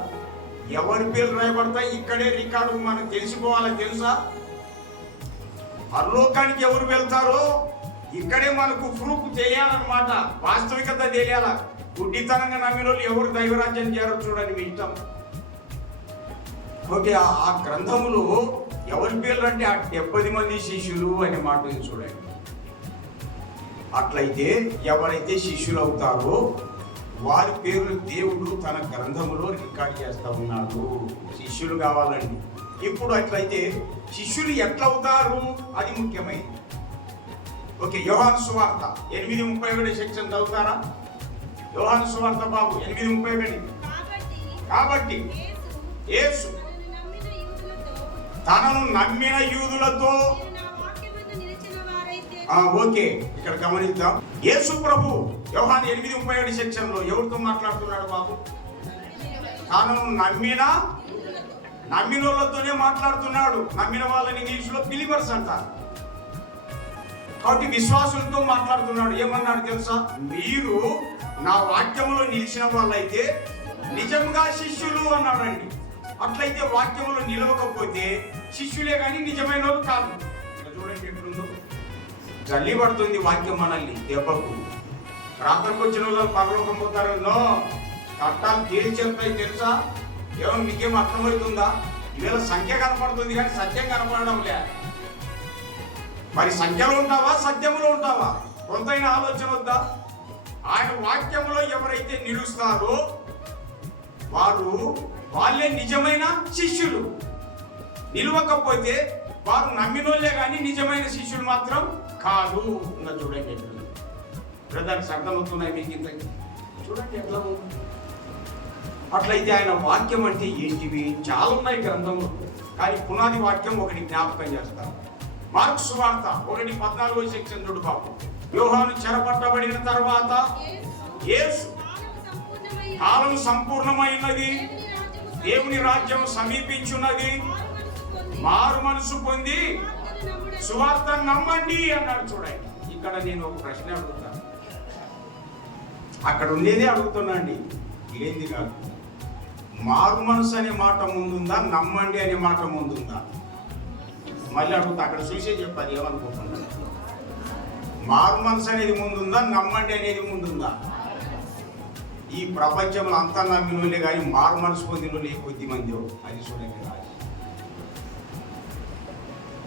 ఎవరి పేర్లు రాయబడతాయి ఇక్కడే రికార్డు మనకు తెలిసిపోవాలని తెలుసా? పరలోకానికి ఎవరు వెళ్తారో ఇక్కడే మనకు ప్రూఫ్ తెలియాలన్నమాట, వాస్తవికత తెలియాల. గుడ్డితనంగా నమ్మిన వాళ్ళు ఎవరు దైవరాజ్యం చేరో చూడండి, మీ ఇష్టం. ఓకే, ఆ గ్రంథములు ఎవరి పేర్లు అంటే ఆ 70 మంది శిష్యులు అనే మాట చూడండి. అట్లయితే ఎవరైతే శిష్యులు అవుతారో వారి పేర్లు దేవుడు తన గ్రంథములో రికార్డ్ చేస్తా ఉన్నాడు. శిష్యులు కావాలండి. ఇప్పుడు అట్లయితే శిష్యులు ఎట్లా అవుతారు అది ముఖ్యమైనది. ఓకే, యోహాను సువార్త 8:31 సెక్షన్ చదువుతారా? యోహాను సువార్త బాబు 8:31. కాబట్టి యేసు తనను నమ్మిన యూదులతో, ఓకే ఇక్కడ గమనిద్దాం. యేసు ప్రభు యోహాను 8:31 సెక్షన్ లో ఎవరితో మాట్లాడుతున్నాడు బాబు? తనను నమ్మిన వాళ్ళతోనే మాట్లాడుతున్నాడు. నమ్మిన వాళ్ళని ఇంగ్లీష్లో బిలీవర్స్ అంటారు. కాబట్టి విశ్వాసులతో మాట్లాడుతున్నాడు. ఏమన్నాడు తెలుసా? మీరు నా వాక్యంలో నిలిచిన వాళ్ళైతే నిజంగా శిష్యులు అన్నాడండి. అట్లయితే వాక్యంలో నిలవకపోతే శిష్యులే కానీ నిజమైన వాళ్ళు కాదు. చూడండి ఎట్లుందో, జల్లి పడుతుంది వాక్యం మనల్ని దెబ్బకు. ప్రార్థనకు వచ్చిన వాళ్ళు పరలోకం పోతారు. నో, చట్టాలు తేల్చేస్తాయి తెలుసా? ఏమో మీకేం అర్థమవుతుందా? ఇవాళ సంఖ్య కనపడుతుంది కానీ సత్యం కనపడడం లే. మరి సంఖ్యలో ఉంటావా, సత్యములో ఉంటావా? కొంతైన ఆలోచన వద్దా? ఆయన వాక్యంలో ఎవరైతే నిలుస్తారో వాళ్ళే నిజమైన శిష్యులు. నిలవకపోతే వారు నమ్మినోళ్ళే కానీ నిజమైన శిష్యులు మాత్రం కాదు. చూడండి బ్రదర్స్, అర్థమవుతున్నాయి మీకు? ఇంత చూడండి ఎట్లా ఉంది. అట్లయితే ఆయన వాక్యం అంటే ఏంటివి? చాలా ఉన్నాయి గ్రంథంలో, కానీ పునాది వాక్యం ఒకటి జ్ఞాపకం చేస్తారు. మార్కు సువార్త 1:14 సెక్షన్ చూడు బాబు. యోహాను చెరపట్టబడిన తర్వాత యేసు కాలం సంపూర్ణమైనది, దేవుని రాజ్యం సమీపించున్నది, మారు మనసు పొంది సువార్త నమ్మండి అన్నాడు. చూడండి, ఇక్కడ నేను ఒక ప్రశ్న అడుగుతాను, అక్కడ ఉండేదే అడుగుతున్నా అండి, ఏంది కాదు. మారు మనసు అనే మాట ముందుందా, నమ్మండి అనే మాట ముందుందా? మళ్ళీ అడుగుతా, అక్కడ చూసే చెప్పాలి ఏమనుకుంటున్నా. మారు మనసు అనేది ముందుందా, నమ్మండి అనేది ముందుందా? ఈ ప్రపంచంలో అంతా నమ్మిన వాళ్ళే కానీ మారు మనసు పొందిన వాళ్ళు కొద్ది మంది. అది చూడండి రాజు.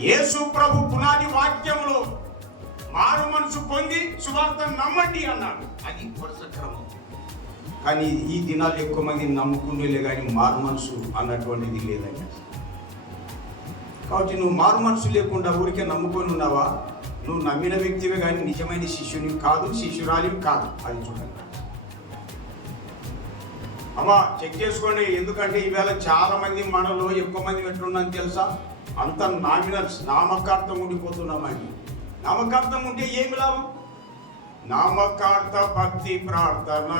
యేసు ప్రభు పునాది వాక్యంలో మారు మనసు పొంది సువార్త నమ్మండి అన్నాడు. అది వరుస క్రమం. కానీ ఈ దినాలు ఎక్కువ మంది నమ్ముకునేలే కానీ మారు మనసు అన్నటువంటిది లేదండి. కాబట్టి నువ్వు మారు మనసు లేకుండా ఊరికే నమ్ముకొని ఉన్నావా, నువ్వు నమ్మిన వ్యక్తివే కానీ నిజమైన శిష్యుని కాదు, శిష్యురాలివి కాదు. అది చూడండి అమ్మా, చెక్ చేసుకోండి. ఎందుకంటే ఈవేళ చాలా మంది మనలో ఎక్కువ మంది ఎట్లున్నాను తెలుసా? అంత నామినల్స్, నామకార్థం ఉండిపోతున్నామండి. నామకార్థం ఉంటే ఏమి లాభం? నామకార్థ భక్తి ప్రార్థన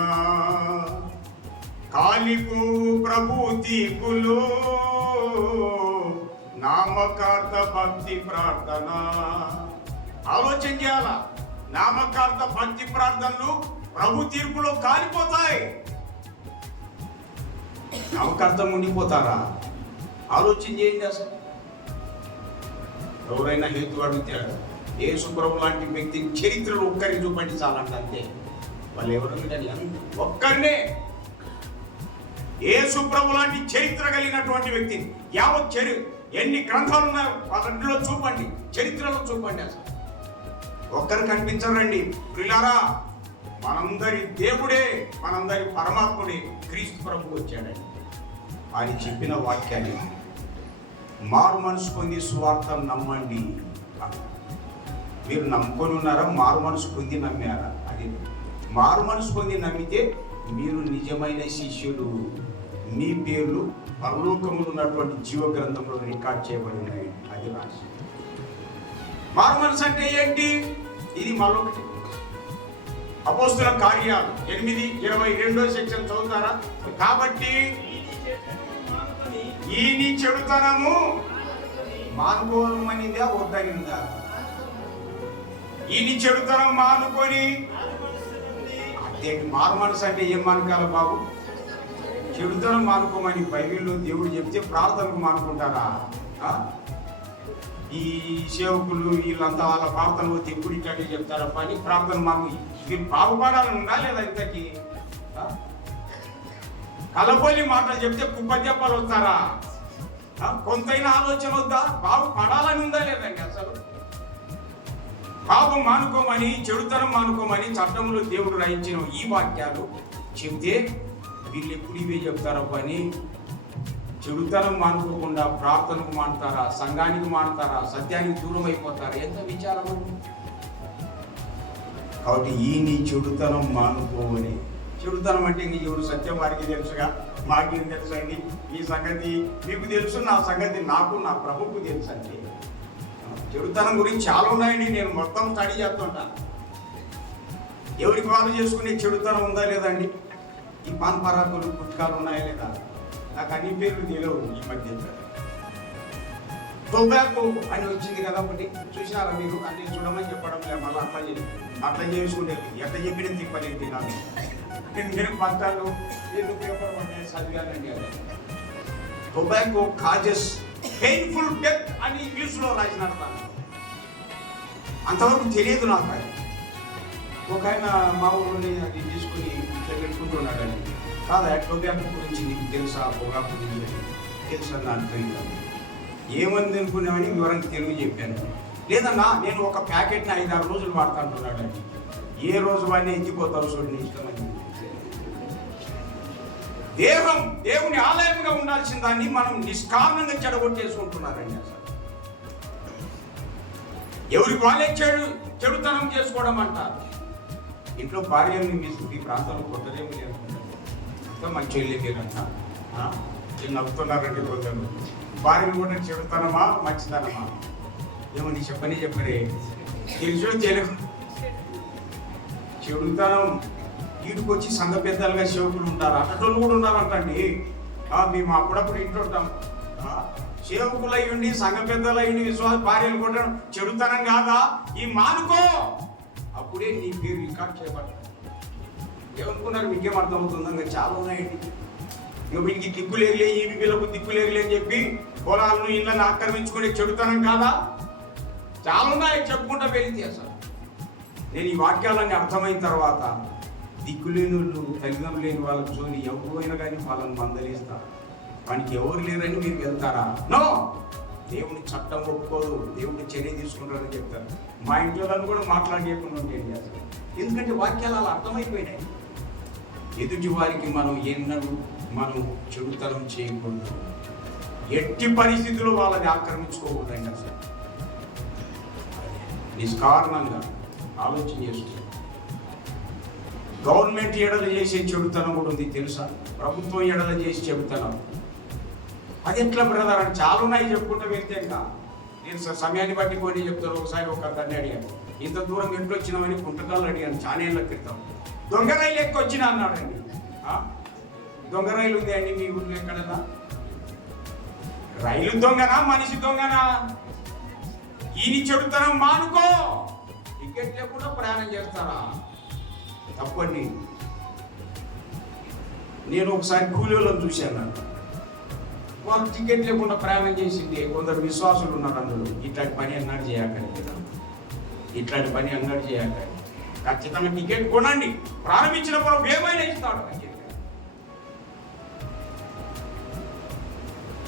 కాలిపు ప్రభు తీపులు, నామకార్థ భక్తి ప్రార్థన ఆలోచన చేయాలా. నామకార్థ భక్తి ప్రార్థనలు ప్రభు తీర్పులో కాలిపోతాయి. నామకార్థం ఉండిపోతారా? ఆలోచన చేయండి. అసలు ఎవరైనా హేతు అడుగుతాడు, యేసు ప్రభు లాంటి వ్యక్తిని చరిత్రలో ఒక్కరిని చూపండి చాలంట. అంతే. వాళ్ళు ఎవరు ఒక్కరినే, యేసు ప్రభు లాంటి చరిత్ర కలిగినటువంటి వ్యక్తిని యావత్ ఎన్ని గ్రంథాలు ఉన్నాయో వాటిలో చూపండి, చరిత్రలో చూపండి. అసలు ఒక్కరు కనిపించరండి. ప్రియులారా, మనందరి దేవుడే, మనందరి పరమాత్ముడే క్రీస్తు ప్రభు వచ్చాడండి. ఆయన చెప్పిన వాక్యాన్ని మారు మనసు పొంది సువార్తను నమ్మండి. మీరు నమ్ముకొని ఉన్నారా? మారు మనసు పొంది నమ్మారా? అది మారు మనసు పొంది నమ్మితే మీరు నిజమైన శిష్యులు. మీ పేర్లు పరలోకములో ఉన్నటువంటి జీవ గ్రంథంలో రికార్డ్ చేయబడి ఉన్నాయి. అది రాసి. మారు మనసు అంటే ఏంటి? ఇది మరొకటి. అపోస్తుల కార్యాలు 8:22 సెక్షన్ చదువుతారా? కాబట్టి ఈ నీ చెడుతనము మానుకోమనిందా వద్దనిందా? ఈ నీ చెడుతనం మానుకొని, అదే మారు మనసు అంటే ఏం మానుకోవాలి బాబు? చెడుతనం మానుకోమని బైబిల్లో దేవుడు చెప్తే ప్రార్థనకు మానుకుంటారా? ఈ సేవకులు వీళ్ళంతా వాళ్ళ ప్రార్థనలు ఎప్పుడు ఇట్లాంటి చెప్తారా? పని ప్రార్థన మాకు మీరు బాగుపడాలని ఉందా లేదా? ఇంతకీ కలబోలి మాటలు చెప్తే కుప్ప చెప్పాలి వస్తారా? కొంతైనా ఆలోచన వద్దా? బాగుపడాలని ఉందా లేదండి? అసలు పాపం మానుకోమని, చెడుతనం మానుకోమని చట్టంలో దేవుడు రాయించిన ఈ వాక్యాలు చెప్తే వీళ్ళు ఎప్పుడు ఇవే చెప్తారో పని. చెడుతనం మానుకోకుండా ప్రార్థనకు మానుతారా? సంఘానికి మానుతారా? సత్యానికి దూరం అయిపోతారా? ఎంత విచారం. కాబట్టి ఈ నీ చెడుతనం మానుకోవని. చెడుతనం అంటే ఇంక ఎవరు? సత్యం వారికి తెలుసుగా, మాకేం తెలుసు అండి? ఈ సంగతి మీకు తెలుసు, నా సంగతి నాకు, నా ప్రభుకు తెలుసు అండి. చెడుతనం గురించి చాలా ఉన్నాయండి. నేను మొత్తం స్టడీ చేస్తుంటాను. ఎవరికి వాళ్ళు చేసుకునే చెడుతనం ఉందా లేదండి? ఈ పాన్ పరాకులు పుట్కాలు ఉన్నాయా లేదా? నాకు అన్ని పేర్లు తెలియవు. ఈ మధ్య టొబాకో అని వచ్చింది కదా ఒకటి, చూసినారా మీరు? అన్ని చూడమని చెప్పడం లేదు, మళ్ళీ అట్లా చేసుకుంటే ఎట్లా చెప్పిన తిప్పలేంటి నాకు. నేను పట్టాలు ఏదో పేపర్ పట్టే చదివానండి. అది టొబాకో కాజెస్ పెయిన్ఫుల్ డెత్ అని ఇంగ్లీష్లో రాసినారు. అంతవరకు తెలియదు నాకు. అది ఒక ఆయన మా ఊళ్ళోనే అది తీసుకుని పెట్టుకుంటున్నాడండి. కాదా టొబాకో గురించి నీకు తెలుసా? పొగాకు గురించి తెలుసా? నాకు ఏమని అనుకున్నామని వివరంగా తెలుగు చెప్పాను. లేదన్నా నేను ఒక ప్యాకెట్ని 5-6 రోజులు వాడుతుంటున్నాడండి. ఏ రోజు వాడిని ఎత్తిపోతావు చూడండి, ఇష్టమని. దేహం దేవుని ఆలయంగా ఉండాల్సిన దాన్ని మనం నిష్కారణంగా చెడగొట్టేసుకుంటున్నారండి. అసలు ఎవరికి వాళ్ళే చెడుతనం చేసుకోవడం అంటారు. ఇంట్లో భార్యని మీ ప్రాంతంలో కొట్టలేము లేకుంటారు. అంతా మంచి వెళ్ళేదంట. నవ్వుతున్నారండి కొందరు. భార్యను కూడా చెడుతనమా మంచితనమా? ఏమని చెప్పరే తెలుసు తెలుగు. చెడుతనం వీటికొచ్చి సంఘ పెద్దలుగా సేవకులు ఉంటారు, అటోళ్ళు కూడా ఉన్నారంటండి. మేము అప్పుడప్పుడు ఇంట్లో ఉంటాం. సేవకులు అయ్యండి, సంఘ పెద్దలు అయ్యండి, విశ్వాస భార్యలు కొట్టడం చెడుతనం కాదా? ఈ మానుకో, అప్పుడే నీ పేరు రికార్డ్ చేయబడతాడు. ఏమనుకున్నారు? మీకేం అర్థమవుతుందో చాలా ఉన్నాయండి. ఇక వీళ్ళకి దిక్కులేరులే, ఈ వీళ్ళకు దిక్కులేరులే అని చెప్పి పొలాలను ఇళ్ళని ఆక్రమించుకునే చెడుతనం కాదా? చాలా ఉన్నాయి, చెప్పుకుంటా వెళితే. అసలు నేను ఈ వాక్యాలన్నీ అర్థమైన తర్వాత దిక్కులేని వాళ్ళు, తల్లిదండ్రులు లేని వాళ్ళకి చూని ఎవరైనా కానీ వాళ్ళని మందలిస్తారు. వానికి ఎవరు లేరని మీరు వెళ్తారా? నో, దేవుని చట్టం ఒప్పుకోదు, దేవుని చర్య తీసుకుంటారని చెప్తారు. మా ఇంట్లో కూడా మాట్లాడేయకుండా ఉండేది అసలు. ఎందుకంటే వాక్యాలు అలా అర్థమైపోయినాయి. ఎదుటి వారికి మనం మనం చెడుతనం చేయకూడదు. ఎట్టి పరిస్థితుల్లో వాళ్ళని ఆక్రమించుకోకూడదండి. అసలు నిష్కారణంగా ఆలోచన చేస్తుంది. గవర్నమెంట్ ఎడల చేసే చెడుతనం కూడా ఉంది తెలుసా? ప్రభుత్వం ఎడల చేసి చెబుతున్నాం. అది ఎట్లా బ్రదర్ అని చాలా ఉన్నాయి, చెప్పుకుంటూ వెళ్తే. ఇంకా నేను సమయాన్ని బట్టి కొన్ని చెప్తాను. ఒకసారి ఒక అతన్ని అడిగాను, ఇంత దూరం ఎట్లు వచ్చినామని పుంటకాలను అడిగాను చాలా ఏళ్ళ క్రితం. దొంగ రైలు ఎక్కి వచ్చినా అన్నాడండి. దొంగ రైలు ఉంది అండి మీ ఊళ్ళో ఎక్కడన్నా? రైలు దొంగనా మనిషి దొంగనా? ఈయన చెడుతనం మానుకో. టికెట్ లేకుండా ప్రయాణం చేస్తారా? తప్పండి. నేను ఒకసారి కూలీలను చూశాను. వాళ్ళు టికెట్ లేకుండా ప్రయాణం చేసింది. కొందరు విశ్వాసులు ఉన్నారు అందులో. ఇట్లాంటి పని అన్నాడు చేయకండి, ఇట్లాంటి పని అన్నాడు చేయకండి, ఖచ్చితంగా టికెట్ కొనండి, ప్రారంభించినప్పుడు ఏమైనా ఇస్తాడు అని చెప్పి.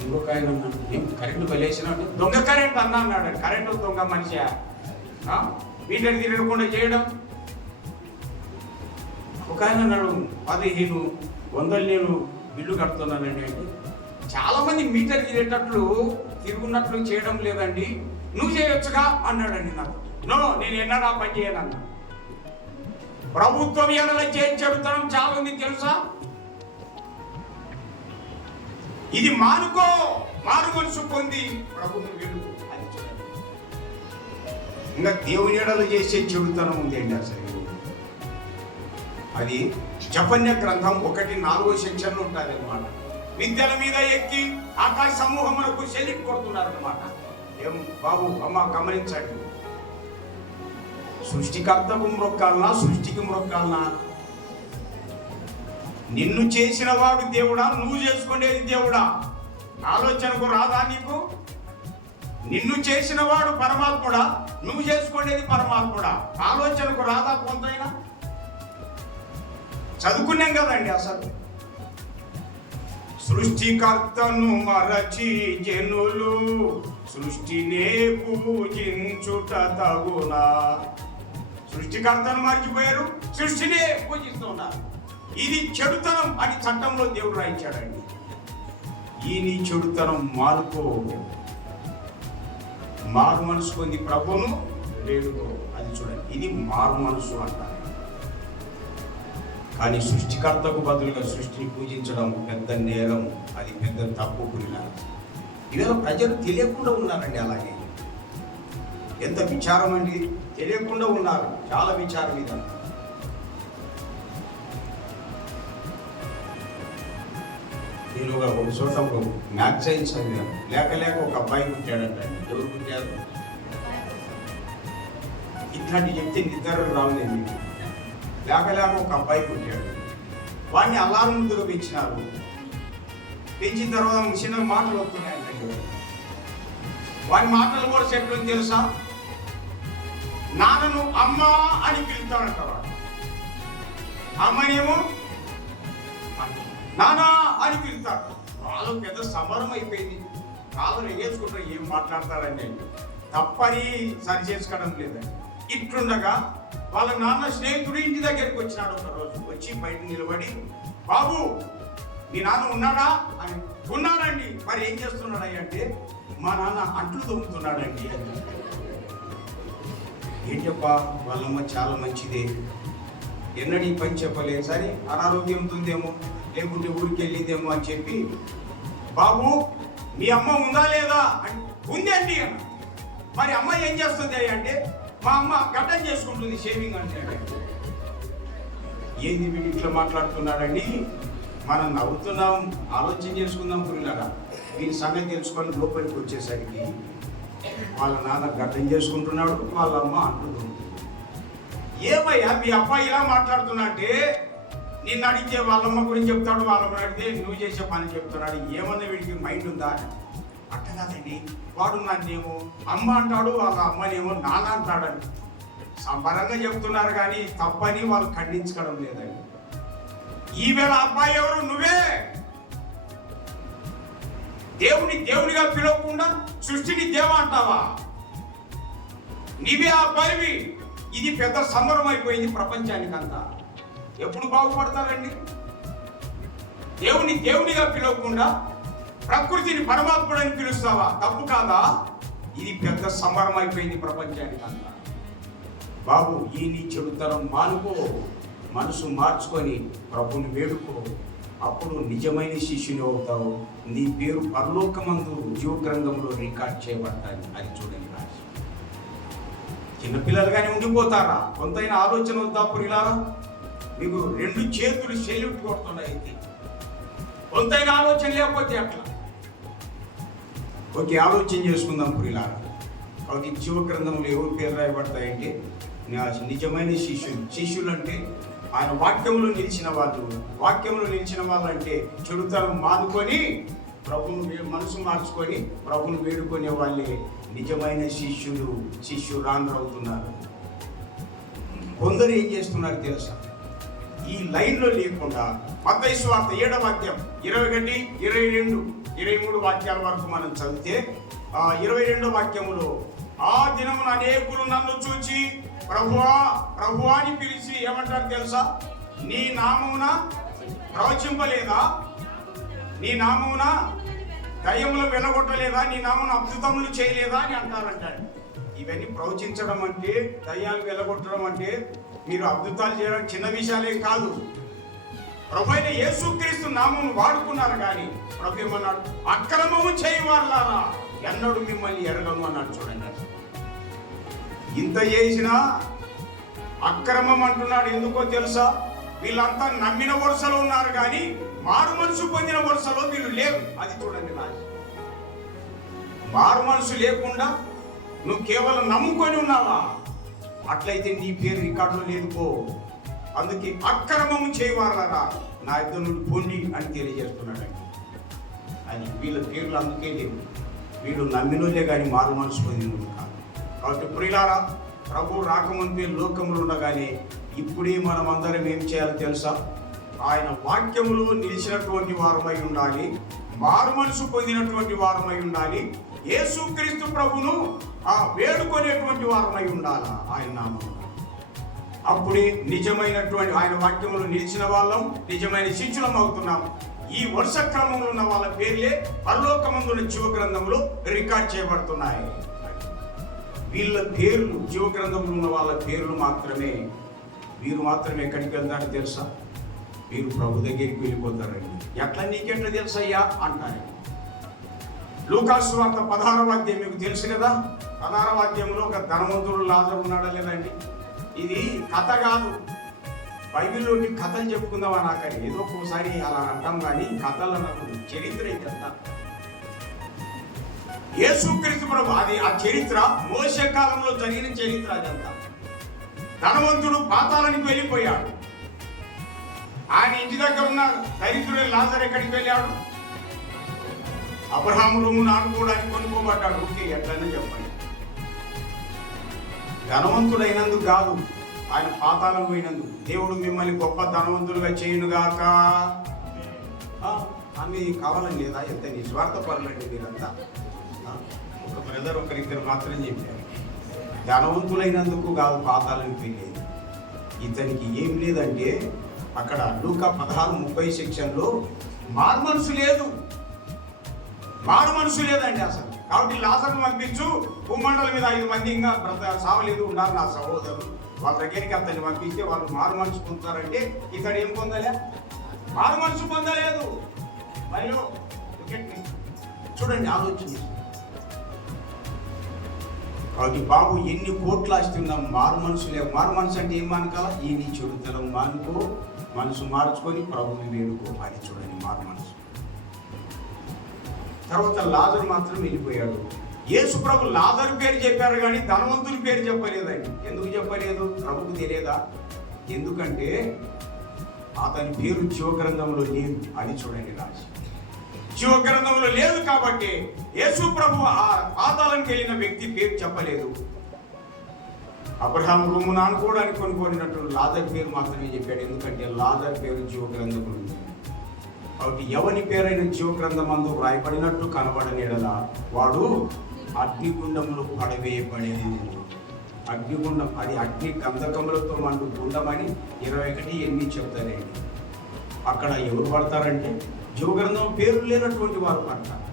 ఇంకొక ఆయన అన్నాడు, ఏం కరెంటు వెళ్ళేసిన దొంగ కరెంట్ అన్నాడు. కరెంటు దొంగ మనిషి మీటర్ తిరగకుండా చేయడం. ఒక ఆయన అన్నాడు, 1500 నేను బిల్లు కడుతున్నానండి అంటే, చాలా మంది మీటర్ తిరిగేటట్లు తిరుగున్నట్లు చేయడం లేదండి, నువ్వు చేయొచ్చుగా అన్నాడండి. నాకు నో, నేను ఎన్నడా పని చేయనన్నా. ప్రభుత్వం ఎడల చెడుతనం చాలా ఉంది తెలుసా? ఇది మానుకో, మారు మనసు పొంది ప్రభుత్వం వేడుకో. అది చూడండి, ఇంకా దేవుని ఎడల చేసే చెడుతనం ఉంది అండి అసలు. అది జపన్య గ్రంథం 1:4 సెక్షన్ ఉంటుంది అనమాట. విద్యల మీద ఎక్కి ఆకాశ సమూహములకు సెలిట్ కొడుతున్నారు అనమాట. ఏం బాబు అమ్మ గమనించండి, సృష్టికర్తకు మ్రొక్కాలనా, సృష్టికి మ్రొక్కాలనా? నిన్ను చేసిన వాడు దేవుడా, నువ్వు చేసుకునేది దేవుడా? ఆలోచనకు రాదా నీకు? నిన్ను చేసిన వాడు పరమాత్ముడా, నువ్వు చేసుకునేది పరమాత్ముడా? ఆలోచనకు రాదా కొంతైనా? చదువుకున్నాం కదండి. అసలు సృష్టికర్తను మరచి జనులు సృష్టినే పూజించుట తగునా? సృష్టికర్తను మర్చిపోయారు, సృష్టినే పూజిస్తున్నారు. ఇది చెడుతనం అని చట్టంలో దేవుడు రాయించాడండి. ఈ నీ చెడుతనం మానుకో, మారు మనసు పొంది ప్రభువును వేడుకో. అది చూడండి, ఇది మారు మనసు అంటారు. కానీ సృష్టికర్తకు బదులుగా సృష్టిని పూజించడం పెద్ద నేరం, అది పెద్ద తప్పు పురిలా. ఇవాళ ప్రజలు తెలియకుండా ఉన్నారండి. అలాగే ఎంత విచారం అండి, తెలియకుండా ఉన్నారు. చాలా విచారం ఇదంతా. నేను ఒక చోట ఒక మ్యాగజైన్ చదివాను. లేక ఒక అబ్బాయి పుట్టాడంట. ఎవరు పుట్టారు? ఇట్లాంటి చెప్తే నిద్ర రావులేండి. లేక ఒక అబ్బాయి పుట్టాడు. వాడిని అల్లారుముద్దుగా పెంచినారు. పెంచిన తర్వాత చిన్న మాటలు వస్తున్నాయండి. వాడి మాటలు కూడా చెప్పడం తెలుసా? నాన్నను అమ్మా అని పిలుస్తాడంట వాడు. అమ్మనేమో నానా అని పిలుస్తాడు. వాళ్ళు పెద్ద సమరం అయిపోయింది. కాళ్ళు ఎగేసుకుంటారు, ఏం మాట్లాడతారండి. తప్పని సరి చేసుకోవడం లేదండి. ఇట్లుండగా వాళ్ళ నాన్న స్నేహితుడు ఇంటి దగ్గరికి వచ్చినాడు. ఒక రోజు వచ్చి బయట నిలబడి, బాబు మీ నాన్న ఉన్నాడా అని. ఉన్నాడండి. మరి ఏం చేస్తున్నాడు అంటే, మా నాన్న అంట్లు తొమ్ముతున్నాడండి అని. ఏం చెప్ప, వాళ్ళమ్మ చాలా మంచిదే, ఎన్నడీ పని చెప్పలేదు, సరే అనారోగ్యం ఉంటుందేమో, లేకుంటే ఊరికి వెళ్ళిందేమో అని చెప్పి, బాబు మీ అమ్మ ఉందా లేదా అని. ఉందండి అన్న. మరి అమ్మ ఏం చేస్తుంది అంటే, మా అమ్మ గడ్డం చేసుకుంటుంది, షేవింగ్ అంటే. ఏంది వీడు ఇట్లా మాట్లాడుతున్నాడండి? మనం నవ్వుతున్నాం, ఆలోచన చేసుకుందాం పురిలాగా. వీరి సంగతి తెలుసుకొని లోపలికి వచ్చేసరికి వాళ్ళ నాన్న గడ్డం చేసుకుంటున్నాడు, వాళ్ళ అమ్మ అంటుంది. ఏమయ్యా మీ అబ్బాయి ఇలా మాట్లాడుతున్నా అంటే, నిన్ను అడిగితే వాళ్ళమ్మ గురించి చెప్తాడు, వాళ్ళమ్మ అడిగితే నువ్వు చేసే పని చెప్తున్నాడు. ఏమన్నా వీడికి మైండ్ ఉందా? అట్ట కాదండి, వాడు నన్నేమో అమ్మ అంటాడు, వాళ్ళ అమ్మనేమో నాన్న అంటాడని సంబరంగా చెప్తున్నారు. కానీ తప్పని వాళ్ళు ఖండించడం లేదండి. ఈవేళ అబ్బాయి ఎవరు? నువ్వే. దేవునిగా పిలవకుండా సృష్టిని దేవ అంటావా? నీవే అబ్బాయివి. ఇది పెద్ద సంబరం అయిపోయింది ప్రపంచానికంతా. ఎప్పుడు బాగుపడతారండి? దేవునిగా పిలవకుండా ప్రకృతిని పరమాత్ముడని పిలుస్తావా? తప్పు కాదా? ఇది పెద్ద సంబరం అయిపోయింది ప్రపంచానికంతా. బాబు ఈ నీ చెడుతనం మానుకో, మనసు మార్చుకొని ప్రభుని వేడుకో. అప్పుడు నిజమైన శిష్యుని అవుతావు. నీ పేరు పరలోకమందు జీవ గ్రంథంలో రికార్డ్ చేయబడతాయి. అది చూడండి. చిన్నపిల్లలుగానే ఉండిపోతారా? కొంతైనా ఆలోచన వద్దా పురిలారా? మీకు 2 చేతులు సెల్యూట్ కొడుతున్నాయి. కొంతైనా ఆలోచన లేకపోతే అట్లా. ఓకే, ఆలోచన చేసుకుందాం పురిలారా. కాబట్టి జీవ గ్రంథంలో ఎవరి పేరు రాయబడతాయంటే నిజమైన శిష్యులు అంటే ఆయన వాక్యంలో నిలిచిన వాళ్ళు. వాక్యంలో నిలిచిన వాళ్ళు అంటే చెడుతనం మానుకొని ప్రభువును మనసు మార్చుకొని ప్రభువును వేడుకునే వాళ్ళే నిజమైన శిష్యురాండ్రు అవుతున్నారు. కొందరు ఏం చేస్తున్నారు తెలుసా? ఈ లైన్లో లేకుండా మత్తయి సువార్త 7వ అధ్యాయం 21, 22, 23 వాక్యాల వరకు మనం చదివితే 22వ వాక్యములో, ఆ దినమున అనేకులు నన్ను చూచి ప్రభువా ప్రభువా అని పిలిచి ఏమంటారు తెలుసా? నీ నామమున ప్రవచింపలేదా, నీ నామమున దయ్యములు వెలగొట్టలేదా, నీ నామమున అద్భుతములు చేయలేదా అని అంటారంటాడు. ఇవన్నీ ప్రవచించడం అంటే, దయ్యాలు వెలగొట్టడం అంటే మీరు అద్భుతాలు చేయడం చిన్న విషయాలే కాదు. ప్రభు అయిన యేసుక్రీస్తు నామమును వాడుకున్నారు. కానీ ప్రభు ఏమన్నాడు? అక్రమము చేయవాళ్ళారా ఎన్నడూ మిమ్మల్ని ఎరగను అన్నాడు. చూడండి, ఇంత చేసినా అక్రమం అంటున్నాడు. ఎందుకో తెలుసా? వీళ్ళంతా నమ్మిన వరుసలో ఉన్నారు కానీ మారు మనసు పొందిన వరుసలో వీళ్ళు లేరు. అది చూడండి రాజు. మారు మనసు లేకుండా నువ్వు కేవలం నమ్ముకొని ఉన్నావా? అట్లయితే నీ పేరు రికార్డులో లేదుకో. అందుకే అక్రమము చేయవారా నా ఇద్దరు నుండి పొండి అని తెలియజేస్తున్నాడు. అని వీళ్ళ పేర్లు అందుకే లేవు. వీళ్ళు నమ్మినోలే కానీ మారు మనసు పొందిన కాదు. కాబట్టి ప్రియులారా, ప్రభు రాకముందే లోకములు ఉండగానే ఇప్పుడే మనం అందరం ఏం చేయాలో తెలుసా? ఆయన వాక్యములో నిలిచినటువంటి వారమై ఉండాలి, మారు మనసు పొందినటువంటి వారమై ఉండాలి, యేసుక్రీస్తు ప్రభును వేడుకునేటువంటి వారమై ఉండాలి ఆయన నామమున. అప్పుడే నిజమైనటువంటి ఆయన వాక్యములు నిలిచిన వాళ్ళం, నిజమైన శిష్యులం అవుతున్నాం. ఈ వరుస క్రమంలో ఉన్న వాళ్ళ పేర్లే పరలోకమందున్న జీవ గ్రంథంలో రికార్డ్ చేయబడుతున్నాయి. వీళ్ళ పేర్లు, జీవ గ్రంథంలో ఉన్న వాళ్ళ పేర్లు మాత్రమే. వీరు మాత్రమే ఎక్కడికి వెళ్తారో తెలుసా? వీరు ప్రభు దగ్గరికి వెళ్ళిపోతారండి. ఎట్లా నీకెట్లా తెలుసయ్యా అంటారు. లూకాసు సువార్త 16వ అధ్యాయం మీకు తెలుసు కదా? 16వ అధ్యాయంలో ఒక ధనవంతుడు లాజరు ఉన్నాడా లేదండి? ఇది కథ కాదు. బైబిల్లోని కథలు చెప్పుకుందామా నాకని ఏదో ఒకసారి అలా అంటాం, కానీ కథలు నాకు చరిత్ర ఇదంతా. యేసుక్రీస్తు ప్రభు అది ఆ చరిత్ర మోషే కాలంలో జరిగిన చరిత్ర అదంతా. ధనవంతుడు పాతాళానికి వెళ్ళిపోయాడు. ఆయన ఇంటి దగ్గర ఉన్న దరిద్రుడు లాజరు ఎక్కడికి వెళ్ళాడు? అబ్రహాము రొమ్మును ఆడుకోవడానికి కొనుక్కోబడ్డాడు. ఓకే, ఎట్లన్నా చెప్పండి. ధనవంతుడైనందుకు కాదు, ఆయన పాతాళం పోయినందుకు. దేవుడు మిమ్మల్ని గొప్ప ధనవంతులుగా చేయునుగాక. ఆమె కావాలని లేదా? ఎంత నిస్వార్థపరులండి మీరంతా. ఒక బ్రదర్ ఒకరిద్దరు మాత్రం చెప్పారు, ధనవంతులైనందుకు కాదు పాతాళానికి వెళ్ళేది. ఇతనికి ఏం లేదంటే అక్కడ లూకా 16:30 సెక్షన్లో మారు మనసు లేదు, మారు మనసు లేదండి అసలు. కాబట్టి లాజరును పంపించు, భూమండల మీద 5 మంది ఇంకా సావలేదు ఉన్నారు నా సహోదరులు, వాళ్ళ దగ్గరికి అతన్ని పంపిస్తే వాళ్ళు మారు మనసు పొందుతారంటే ఇతడు ఏం పొందలే? మారు మనసు పొందలేదు. మరియు చూడండి, ఆలోచన. కాబట్టి బాబు ఎన్ని కోట్లు ఆస్తున్నాం, మారు మనసు లేవు. మారు మనసు అంటే ఏం మానుకోవాలా? ఈ నీ చెడుతనం మానుకో, మనసు మార్చుకొని ప్రభుని వేడుకో. అది చూడండి మారు మనసు. తర్వాత లాజరు మాత్రం వెళ్ళిపోయాడు. యేసు ప్రభు లాజరు పేరు చెప్పారు కానీ ధనవంతుని పేరు చెప్పలేదండి. ఎందుకు చెప్పలేదు? ప్రభుకు తెలియదా? ఎందుకంటే అతని పేరు జీవ గ్రంథంలో లేదు. అది చూడండి రాజు. జీవ గ్రంథంలో లేదు కాబట్టి యేసు ప్రభు ఆ పాతాళానికి వెళ్ళిన వ్యక్తి పేరు చెప్పలేదు. అబ్రహాము రొమ్మును ఆనుకోవడానికి కొనుక్కొనినట్టు లాజరు పేరు మాత్రమే చెప్పాడు. ఎందుకంటే లాజరు పేరు జీవ గ్రంథంలో ఉంది. కాబట్టి ఎవరి పేరైన జీవ గ్రంథమందు వ్రాయబడినట్టు కనబడనేడలా వాడు అగ్నిగుండంలో పడవేయబడేది. అగ్నిగుండం అది అగ్ని గంధకములతో మండు గుండమని 21:8 చెప్తారండి. అక్కడ ఎవరు పడతారంటే జీవగ్రంథం పేరు లేనటువంటి వారు పడతారు.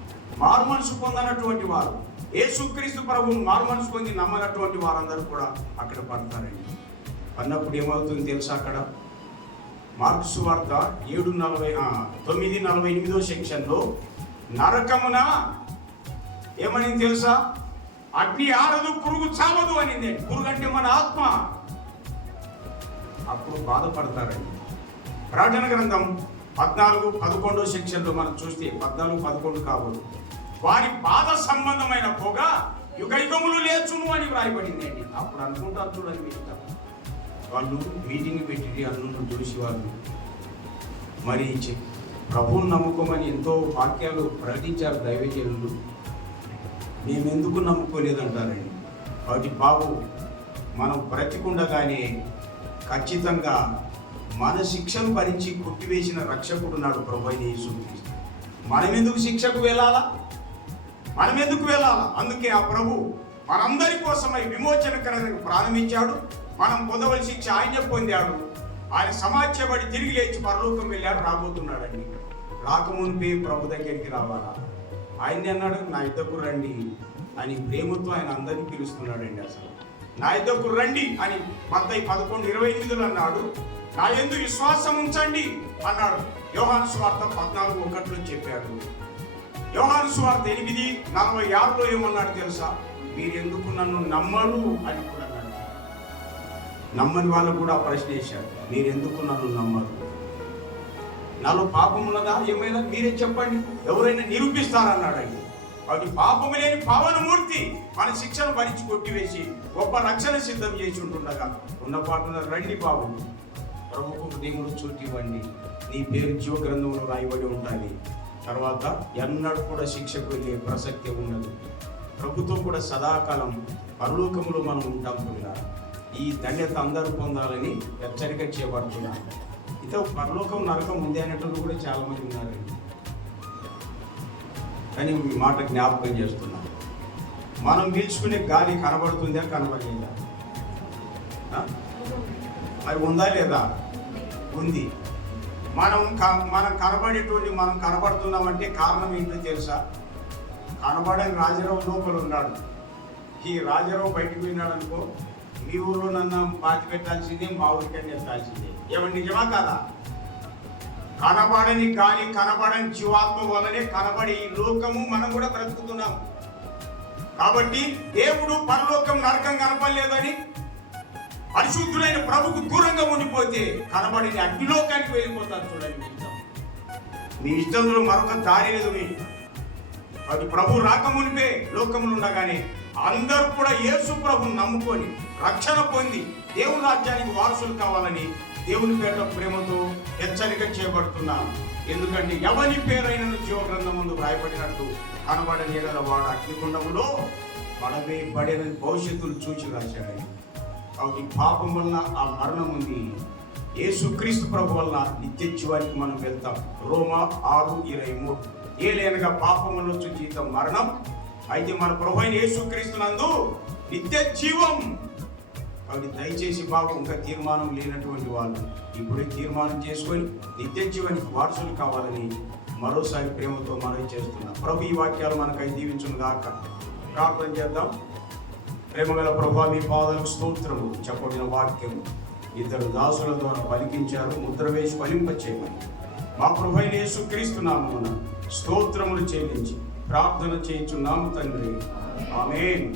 మారు మనసు పొందనటువంటి వారు, యేసుక్రీస్తు ప్రభువును మారు మనసు పొంది నమ్మనటువంటి వారందరూ కూడా అక్కడ పడతారండి. అన్నప్పుడు ఏమవుతుంది తెలుసా? అక్కడ మార్కు సువార్త 9:48 సెక్షన్లో నరకమున ఏమని తెలుసా? అగ్ని ఆరదు, పురుగు చావదు అనింది. పురుగు అంటే మన ఆత్మ. అప్పుడు బాధపడతారండి. ప్రకటన గ్రంథం 14:11 సెక్షన్లో మనం చూస్తే 14:11 కాబోదు, వారి బాధ సంబంధమైన పొగ యుగయుగములు లేచును అని వ్రాయబడింది అండి. అప్పుడు అనుకుంటారు చూడండి మీరు వాళ్ళు మీటింగ్ పెట్టి అన్ను చూసి వాళ్ళు మరి ప్రభువుని నమ్ముకోమని ఎంతో వాక్యాలు ప్రకటించారు దైవజనులు. మేమెందుకు నమ్ముకోలేదంటారండి. కాబట్టి బాబు, మనం బ్రతికుండగానే ఖచ్చితంగా మన శిక్షను భరించి కొట్టివేసిన రక్షకుడు నాడు ప్రభువైన యేసుక్రీస్తు. మనం ఎందుకు శిక్షకు వెళ్ళాలా? మనం ఎందుకు వెళ్ళాలా? అందుకే ఆ ప్రభు మనందరి కోసమై విమోచనకరంగా ప్రారంభించాడు. మనం పొందవలసిన శిక్ష ఆయనే పొందాడు. ఆయన సమాధ్యపడి తిరిగి లేచి పరలోకం వెళ్ళాడు, రాబోతున్నాడండి. రాకమునిపే ప్రభు దగ్గరికి రావాలా? ఆయన్ని అన్నాడు, నా యుద్ధకు రండి అని ప్రేమతో ఆయన అందరినీ పిలుస్తున్నాడండి. అసలు నా యుద్ధకు రండి అని మత్తయి 11:28 అన్నాడు. నా యందు విశ్వాసం ఉంచండి అన్నాడు. యోహాను సువార్త 14:1 చెప్పాడు. యోహాను సువార్త 8:46 ఏమన్నాడు తెలుసా? మీరెందుకు నన్ను నమ్మరు అని కూడా అన్నాడు. నమ్మని వాళ్ళు కూడా ప్రశ్న వేశాడు, మీరెందుకు నన్ను నమ్మరు? నాలో పాపం ఉన్నదా? ఏమైనా మీరే చెప్పండి, ఎవరైనా నిరూపిస్తారన్నాడండి. అది పాపము లేని పావనమూర్తి మన శిక్షను భరించి కొట్టివేసి గొప్ప రక్షణ సిద్ధం చేసి ఉంటుండగా ఉన్న పాటన రండి బాబు, ప్రభుకు దేవుడు చోటు ఇవ్వండి, నీ పేరు జీవ గ్రంథంలో రాయబడి ఉండాలి. తర్వాత ఎన్నడూ కూడా శిక్షకు వెళ్ళే ప్రసక్తి ఉండదు. ప్రభుతో కూడా సదాకాలం పరలోకములో మనం ఉంటాం కూడా. ఈ ధన్యత అందరూ పొందాలని హెచ్చరిక చేయబడుతున్నారు. ఇతో పరలోకం నరకం ఉంది అనేటప్పుడు కూడా చాలా మంది ఉన్నారండి. కానీ ఈ మాట జ్ఞాపకం చేస్తున్నాం. మనం పీల్చుకునే గాలి కనబడుతుందా కనబడలేదా? మరి ఉందా లేదా? ఉంది. మనం కనబడేటువంటి మనం కనబడుతున్నామంటే కారణం ఏంటో తెలుసా? కనబడని రాజారావు లోపల ఉన్నాడు. ఈ రాజారావు బయటకు పోయినాడు అనుకో, మీ ఊళ్ళో నన్ను పాతి పెట్టాల్సిందే, మా ఊరికని ఎత్తాల్సిందే. ఏమన్నా నిజమా కాదా? కనబడని గాలి, కనబడని జీవాత్మ వల్లనే కనబడి ఈ లోకము మనం కూడా బ్రతుకుతున్నాం. కాబట్టి దేవుడు పరలోకం నరకం కనపడలేదని పరిశుద్ధులైన ప్రభుకు దూరంగా ఉండిపోతే కనబడిన అగ్నిలోకానికి వెళ్ళిపోతారు. చూడండి, మీ ఇష్టంలో మరొక దారి లేదు. మీ అది ప్రభు రాకమునిపే లోకములు ఉండగానే అందరూ కూడా యేసు ప్రభుని నమ్ముకొని రక్షణ పొంది దేవుని రాజ్యానికి వారసులు కావాలని దేవుని పేట ప్రేమతో హెచ్చరిక చేయబడుతున్నాం. ఎందుకంటే ఎవరి పేరైన జీవ గ్రంథం ముందు రాయబడినట్టు కనబడని ఎడల వాడు అగ్నిగుండములో పడవేయబడిన భవిష్యత్తును చూచి రాశాడని. కాబట్టి పాపం వలన ఆ మరణం ఉంది. యేసుక్రీస్తు ప్రభు వలన నిత్య జీవానికి మనం వెళ్తాం. రోమా 6:23. ఏలైనగా పాపముల నుంచి జీతం మరణం, అయితే మన ప్రభు అయిన యేసుక్రీస్తు నందు నిత్య జీవం. కాబట్టి దయచేసి బాబు, ఇంకా తీర్మానం లేనటువంటి వాళ్ళు ఇప్పుడే తీర్మానం చేసుకొని నిత్య జీవానికి వారసులు కావాలని మరోసారి ప్రేమతో మనవి చేస్తున్నాం. ప్రభు ఈ వాక్యాలు మనకై దీవించును గాక. ప్రార్థన చేద్దాం. ప్రేమగల ప్రభువా, మీ పాదాలకు స్తోత్రము. చెప్పబడిన వాక్యం ఇద్దరు దాసుల ద్వారా పలికించారు, ముద్ర వేసి ఫలింపచేయమని మా ప్రభు అయిన యేసుక్రీస్తు నామమున స్తోత్రములు చెల్లించి ప్రార్థన చేయుచున్నాము తండ్రి. ఆమేన్.